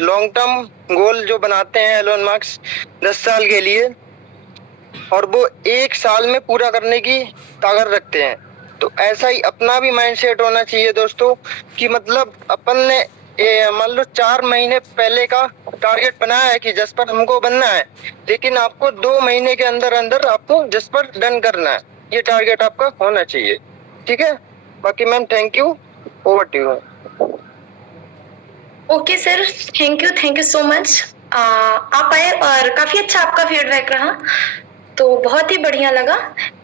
लॉन्ग टर्म गोल जो बनाते हैं एलोन मस्क 10 साल के लिए, और वो 1 साल में पूरा करने की ताकत रखते हैं। तो ऐसा ही अपना भी माइंडसेट होना चाहिए दोस्तों कि मतलब अपन ने मान लो 4 महीने पहले का टारगेट बनाया है कि जस पर हमको बनना है, लेकिन आपको 2 महीने के अंदर अंदर आपको जस पर डन करना है। ये टारगेट आपका होना चाहिए, ठीक है। बाकी ma'am thank you, over to you. Okay sir, thank you so much. आप आए और काफी अच्छा आपका फीडबैक रहा, तो बहुत ही बढ़िया लगा।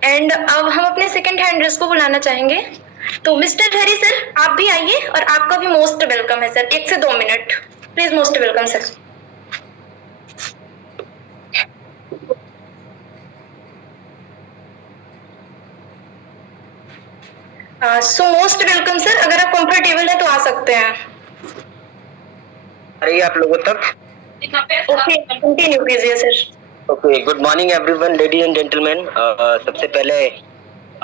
एंड अब हम अपने सेकंड हैंडर्स को बुलाना चाहेंगे। तो मिस्टर हरी सर आप भी आइए, और आपका भी मोस्ट वेलकम है सर। 1 से 2 minute please, most welcome sir. So most welcome sir, अगर आप कंफर्टेबल है तो आ सकते हैं। अरे आप लोगों तक Okay, continue कीजिए sir. Okay, good morning everyone, ladies and gentleman. सबसे पहले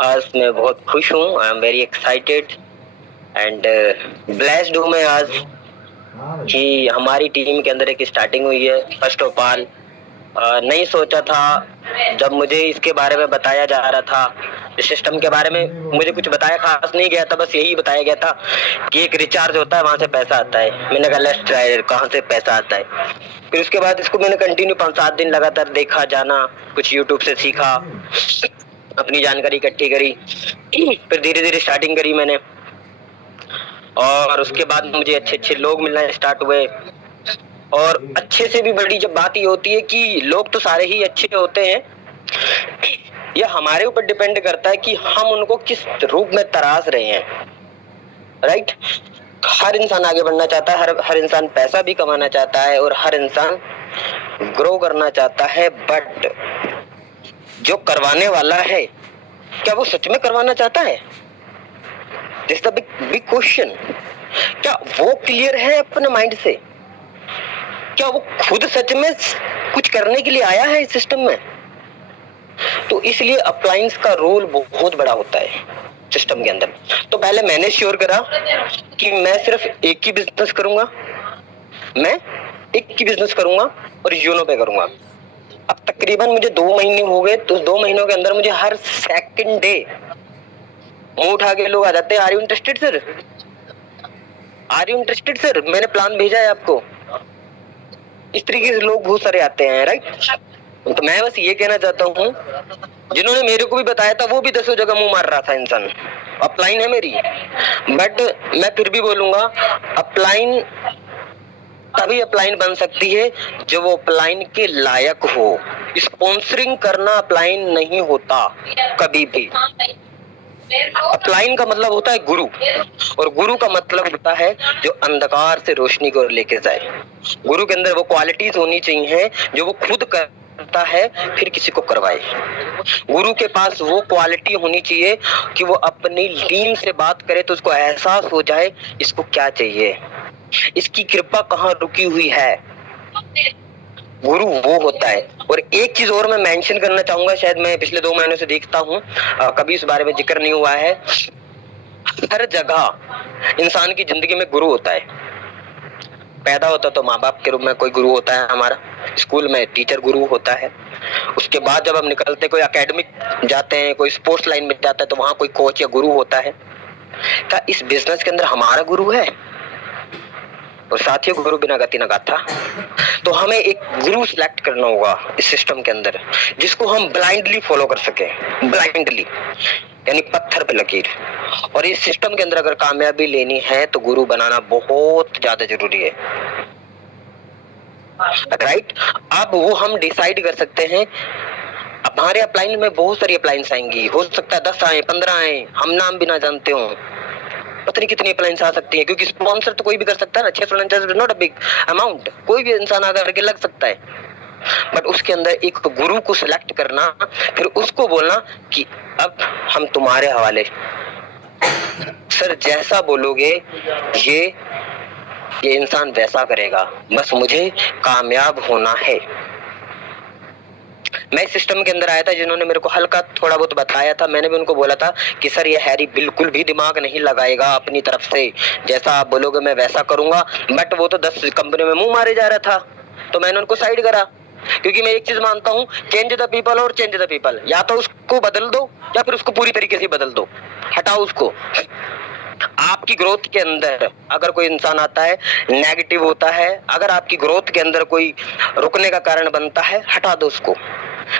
आज मैं बहुत खुश हूँ, I am very excited and blessed हूँ मैं आज कि हमारी टीम के अंदर एक स्टार्टिंग हुई है। फर्स्ट ऑफ ऑल नहीं सोचा था, जब मुझे इसके बारे में बताया जा रहा था, इस सिस्टम के बारे में मुझे कुछ बताया खास नहीं गया था, बस यही बताया गया था कि एक रिचार्ज होता है, वहां से पैसा आता है। मैंने कहा लेट्स ट्राई, कहाँ से पैसा आता है। फिर उसके बाद इसको मैंने कंटिन्यू 5-7 दिन लगातार देखा, जाना, कुछ यूट्यूब से सीखा, अपनी जानकारी इकट्ठी करी, फिर धीरे धीरे स्टार्टिंग करी मैंने, और उसके बाद मुझे अच्छे अच्छे लोग मिलना स्टार्ट हुए। और अच्छे से भी बड़ी जब बात ये होती है कि लोग तो सारे ही अच्छे होते हैं, यह हमारे ऊपर डिपेंड करता है कि हम उनको किस रूप में तराश रहे हैं। राइट? हर इंसान आगे बढ़ना चाहता है, हर इंसान पैसा भी कमाना चाहता है, और हर इंसान ग्रो करना चाहता है, बट जो करवाने वाला है क्या वो सच में करवाना चाहता है? This is the big question. क्या वो क्लियर है अपने माइंड से? क्या वो खुद सच में कुछ करने के लिए आया है इस सिस्टम में? तो इसलिए अप्लायंस का रोल बहुत बड़ा होता है सिस्टम के अंदर। तो पहले मैंने श्योर करा कि मैं सिर्फ एक ही बिजनेस करूंगा, मैं एक ही बिजनेस करूंगा और यूनो पे करूंगा। अब तकरीबन मुझे 2 महीने हो गए, तो 2 महीनों के अंदर मुझे हर सेकंड डे मुंह उठा के लोग आ जाते हैं, are you interested sir, are you interested sir, मैंने प्लान भेजा है आपको। इस तरीके से लोग बहुत सारे आते हैं। राइट? तो मैं बस ये कहना चाहता हूँ, जिन्होंने मेरे को भी बताया था वो भी 10 जगह मुंह मार रहा था इंसान। अपलाइन है मेरी, बट मैं फिर भी बोलूंगा, अपलाइन तभी अपलाइन बन सकती है जो वो अपलाइन के लायक हो। स्पॉन्सरिंग करना अपलाइन नहीं होता कभी भी। अपलाइन का मतलब होता है गुरु, और गुरु का मतलब होता है जो अंधकार से रोशनी को लेके जाए। गुरु के अंदर वो क्वालिटीज होनी चाहिए जो वो खुद करता है फिर किसी को करवाए। गुरु के पास वो क्वालिटी होनी चाहिए कि वो अपनी टीम से बात करे तो उसको एहसास हो जाए इसको क्या चाहिए, इसकी कृपा कहाँ रुकी हुई है। गुरु वो होता है। और एक चीज और मैं मेंशन करना चाहूंगा, शायद मैं पिछले 2 महीनों से देखता हूँ, कभी इस बारे में जिक्र नहीं हुआ है। हर जगह इंसान की जिंदगी में गुरु होता है। पैदा होता तो माँ बाप के रूप में कोई गुरु होता है हमारा, स्कूल में टीचर गुरु होता है, उसके बाद जब हम निकलते कोई एकेडमिक जाते हैं, कोई स्पोर्ट्स लाइन में जाता है तो वहां कोई कोच या गुरु होता है। क्या इस बिजनेस के अंदर हमारा गुरु है? और साथियों, गुरु बिना गति न गाथा। तो हमें एक गुरु सिलेक्ट करना होगा इस सिस्टम के अंदर, जिसको हम ब्लाइंडली फॉलो कर सके, ब्लाइंडली यानी पत्थर पे लकीर। और इस सिस्टम के अंदर अगर कामयाबी लेनी है तो गुरु बनाना बहुत ज्यादा जरूरी है। राइट? अब वो हम डिसाइड कर सकते हैं। अब हमारे अपलाइन में बहुत सारी अप्लायंस आएंगी, हो सकता है 10 आए, 15 आए, हम नाम भी ना जानते हो, पता नहीं कितनी अप्लायंस आ सकती है, क्योंकि स्पॉन्सर तो कोई भी कर सकता है ना। 600 is not a big amount, कोई भी इंसान आकर के लग सकता है। बट उसके अंदर एक गुरु को सिलेक्ट करना, फिर उसको बोलना कि अब हम तुम्हारे हवाले, सर जैसा बोलोगे ये इंसान वैसा करेगा, बस मुझे कामयाब होना है। मैं सिस्टम के अंदर आया था, जिन्होंने मेरे को हल्का थोड़ा बहुत बताया था, मैंने भी उनको बोला था कि सर ये हैरी बिल्कुल भी दिमाग नहीं लगाएगा अपनी तरफ से, जैसा आप बोलोगे मैं वैसा करूंगा। बट वो तो 10 कंपनी में मुंह मारे जा रहा था, तो मैंने उनको साइड करा, क्योंकि मैं एक चीज मानता हूँ, चेंज द पीपल और चेंज द पीपल। या तो उसको बदल दो या फिर उसको पूरी तरीके से बदल दो, हटाओ उसको। आपकी ग्रोथ के अंदर अगर कोई इंसान आता है नेगेटिव होता है, अगर आपकी ग्रोथ के अंदर कोई रुकने का कारण बनता है, हटा दो उसको।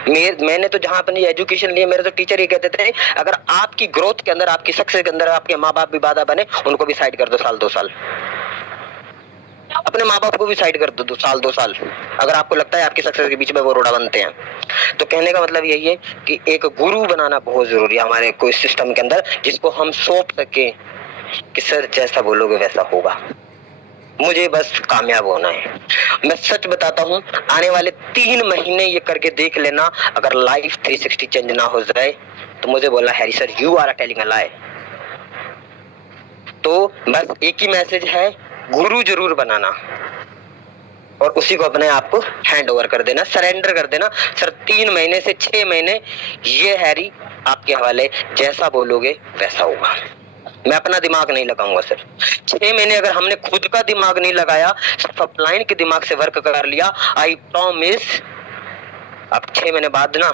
मैंने तो जहां अपनी एजुकेशन ली, मेरे तो टीचर ये कहते थे, अगर आपकी ग्रोथ के अंदर, आपकी सक्सेस के अंदर आपके माँ बाप भी बाधा बने, उनको भी साइड कर दो 1-2 साल। अपने माँ बाप को भी साइड कर दो 2 साल, अगर आपको लगता है आपकी सक्सेस के बीच में वो रोड़ा बनते हैं। तो कहने का मतलब यही है कि एक गुरु बनाना बहुत जरूरी है हमारे कोई सिस्टम के अंदर, जिसको हम सौंप सके कि सर जैसा बोलोगे वैसा होगा, मुझे बस कामयाब होना है। मैं सच बताता हूँ, आने वाले 3 महीने ये करके देख लेना, अगर लाइफ 360 चेंज ना हो जाए तो मुझे बोला Harry sir you are telling a lie. तो बस एक ही मैसेज है, गुरु जरूर बनाना, और उसी को अपने आप को हैंड ओवर कर देना, सरेंडर कर देना। सर 3 महीने से 6 महीने ये हैरी आपके हवाले, जैसा बोलोगे वैसा होगा। मैं अपना दिमाग नहीं लगाऊंगा सर। 6 महीने अगर हमने खुद का दिमाग नहीं लगाया, सिर्फ अपलाइन के दिमाग से वर्क कर लिया, आई प्रॉमिस अब 6 महीने बाद ना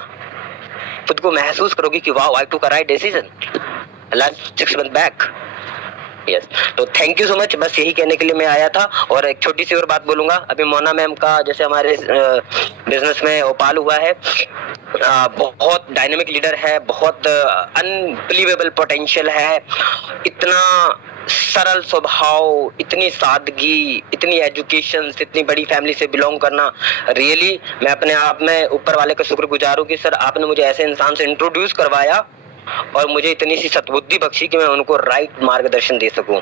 खुद को महसूस करोगे कि वाओ आई टूक a right decision last 6 month back. Yes, तो थैंक यू सो मच। बस यही कहने के लिए मैं आया था। और एक छोटी सी और बात बोलूंगा, अभी मोना मैम का जैसे हमारे बिजनेस में ओपाल हुआ है, बहुत डायनेमिक लीडर है, बहुत अनबिलीवेबल पोटेंशियल है, इतना सरल स्वभाव, इतनी सादगी, इतनी एजुकेशन, इतनी बड़ी फैमिली से बिलोंग करना, रियली मैं अपने आप में ऊपर वाले का शुक्रगुजार हूं कि सर आपने मुझे ऐसे इंसान से इंट्रोड्यूस करवाया और मुझे इतनी सी सद्बुद्धि बख्शी कि मैं उनको राइट मार्गदर्शन दे सकूं।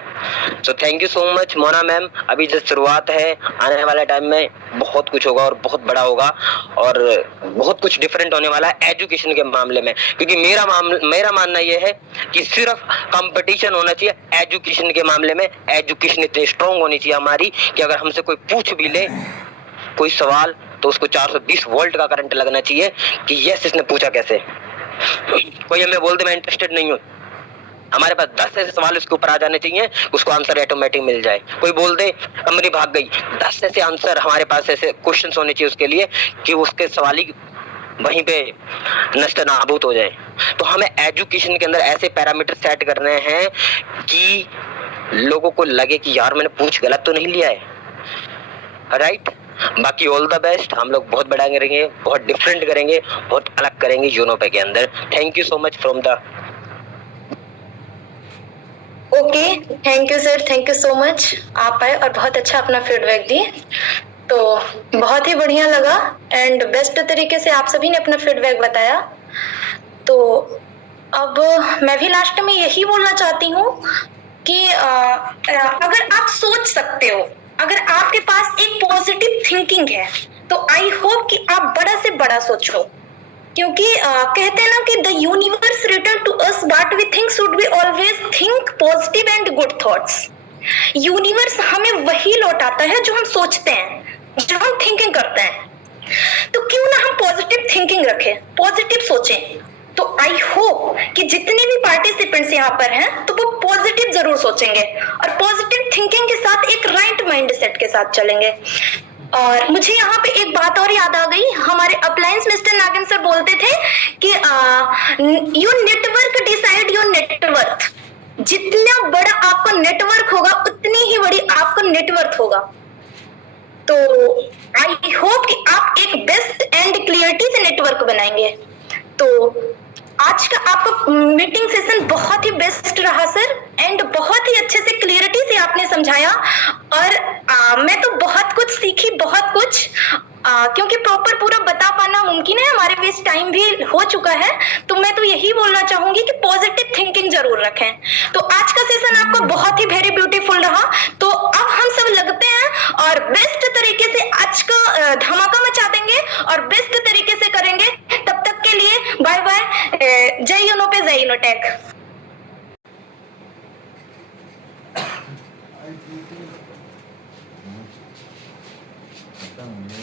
So thank you so much Mona ma'am. अभी जस्ट शुरुआत है, आने वाले टाइम में बहुत कुछ होगा और बहुत बड़ा होगा और बहुत कुछ डिफरेंट होने वाला है एजुकेशन के मामले में, क्योंकि मेरा मानना यह है कि सिर्फ कंपटीशन होना चाहिए एजुकेशन के मामले में। एजुकेशन इतनी स्ट्रांग होनी चाहिए हमारी कि अगर हमसे कोई पूछ भी ले कोई सवाल तो उसको 420 वोल्ट का करंट लगना चाहिए कि यस इसने पूछा कैसे। कोई हमें बोल दे मैं इंटरेस्टेड नहीं हूँ, हमारे पास 10 ऐसे सवाल उसके ऊपर आ जाने चाहिए, उसको आंसर ऑटोमेटिक मिल जाए। कोई बोल दे कंपनी भाग गई, 10 ऐसे आंसर हमारे पास ऐसे क्वेश्चंस होने चाहिए उसके लिए कि उसके सवाल ही वहीं पे नष्ट नाबूद हो जाए। तो हमें एजुकेशन के अंदर ऐसे पैरामीटर सेट करने हैं कि लोगों को लगे कि यार मैंने पूछ गलत तो नहीं लिया है, राइट। बाकी ऑल द बेस्ट। हम लोग बहुत बड़ा करेंगे, बहुत डिफरेंट करेंगे, बहुत अलग करेंगे यूनोपे के अंदर। Thank you so much from the okay, thank you sir, thank you so much. आप आए और बहुत अच्छा अपना फीडबैक दिए, तो बहुत ही बढ़िया लगा एंड बेस्ट तरीके से आप सभी ने अपना फीडबैक बताया। तो अब मैं भी लास्ट में यही बोलना चाहती हूँ कि अगर आप सोच सकते हो, अगर आपके पास एक पॉजिटिव थिंकिंग है, तो आई होप कि आप बड़ा से बड़ा सोचो, क्योंकि कहते हैं ना कि the universe return to us what we think should we always think positive and good thoughts. Universe हमें वही लौटाता है जो हम सोचते हैं, जो हम थिंकिंग करते हैं। तो क्यों ना हम पॉजिटिव थिंकिंग रखें, पॉजिटिव सोचें। तो आई होप कि जितने भी पार्टिसिपेंट्स यहाँ पर हैं तो वो पॉजिटिव जरूर सोचेंगे और पॉजिटिव थिंकिंग के साथ एक राइट माइंडसेट के साथ चलेंगे। और मुझे यहाँ पे एक बात और याद आ गई, हमारे अपलायंस मिस्टर नागिन सर बोलते थे कि your network decide your net worth. जितना बड़ा आपका नेटवर्क होगा उतनी ही बड़ी आपका नेटवर्थ होगा। तो आई होप कि आप एक बेस्ट एंड क्लियरिटी से नेटवर्क बनाएंगे। तो आज का आपका मीटिंग सेशन बहुत ही बेस्ट रहा सर एंड बहुत ही अच्छे से क्लियरिटी से आपने समझाया और मैं तो बहुत कुछ सीखी, बहुत कुछ क्योंकि प्रॉपर पूरा बता पाना मुमकिन है, हमारे पास टाइम भी हो चुका है। तो मैं तो यही बोलना चाहूंगी कि पॉजिटिव थिंकिंग जरूर रखें। तो आज का सेशन आपका बहुत ही वेरी ब्यूटीफुल रहा। तो अब हम सब लगते हैं और बेस्ट तरीके से आज का धमाका मचा देंगे और बेस्ट तरीके से करेंगे। तब तक के लिए बाय बाय। जय यूनोपे, जय यूनोटेक। Está muy bien.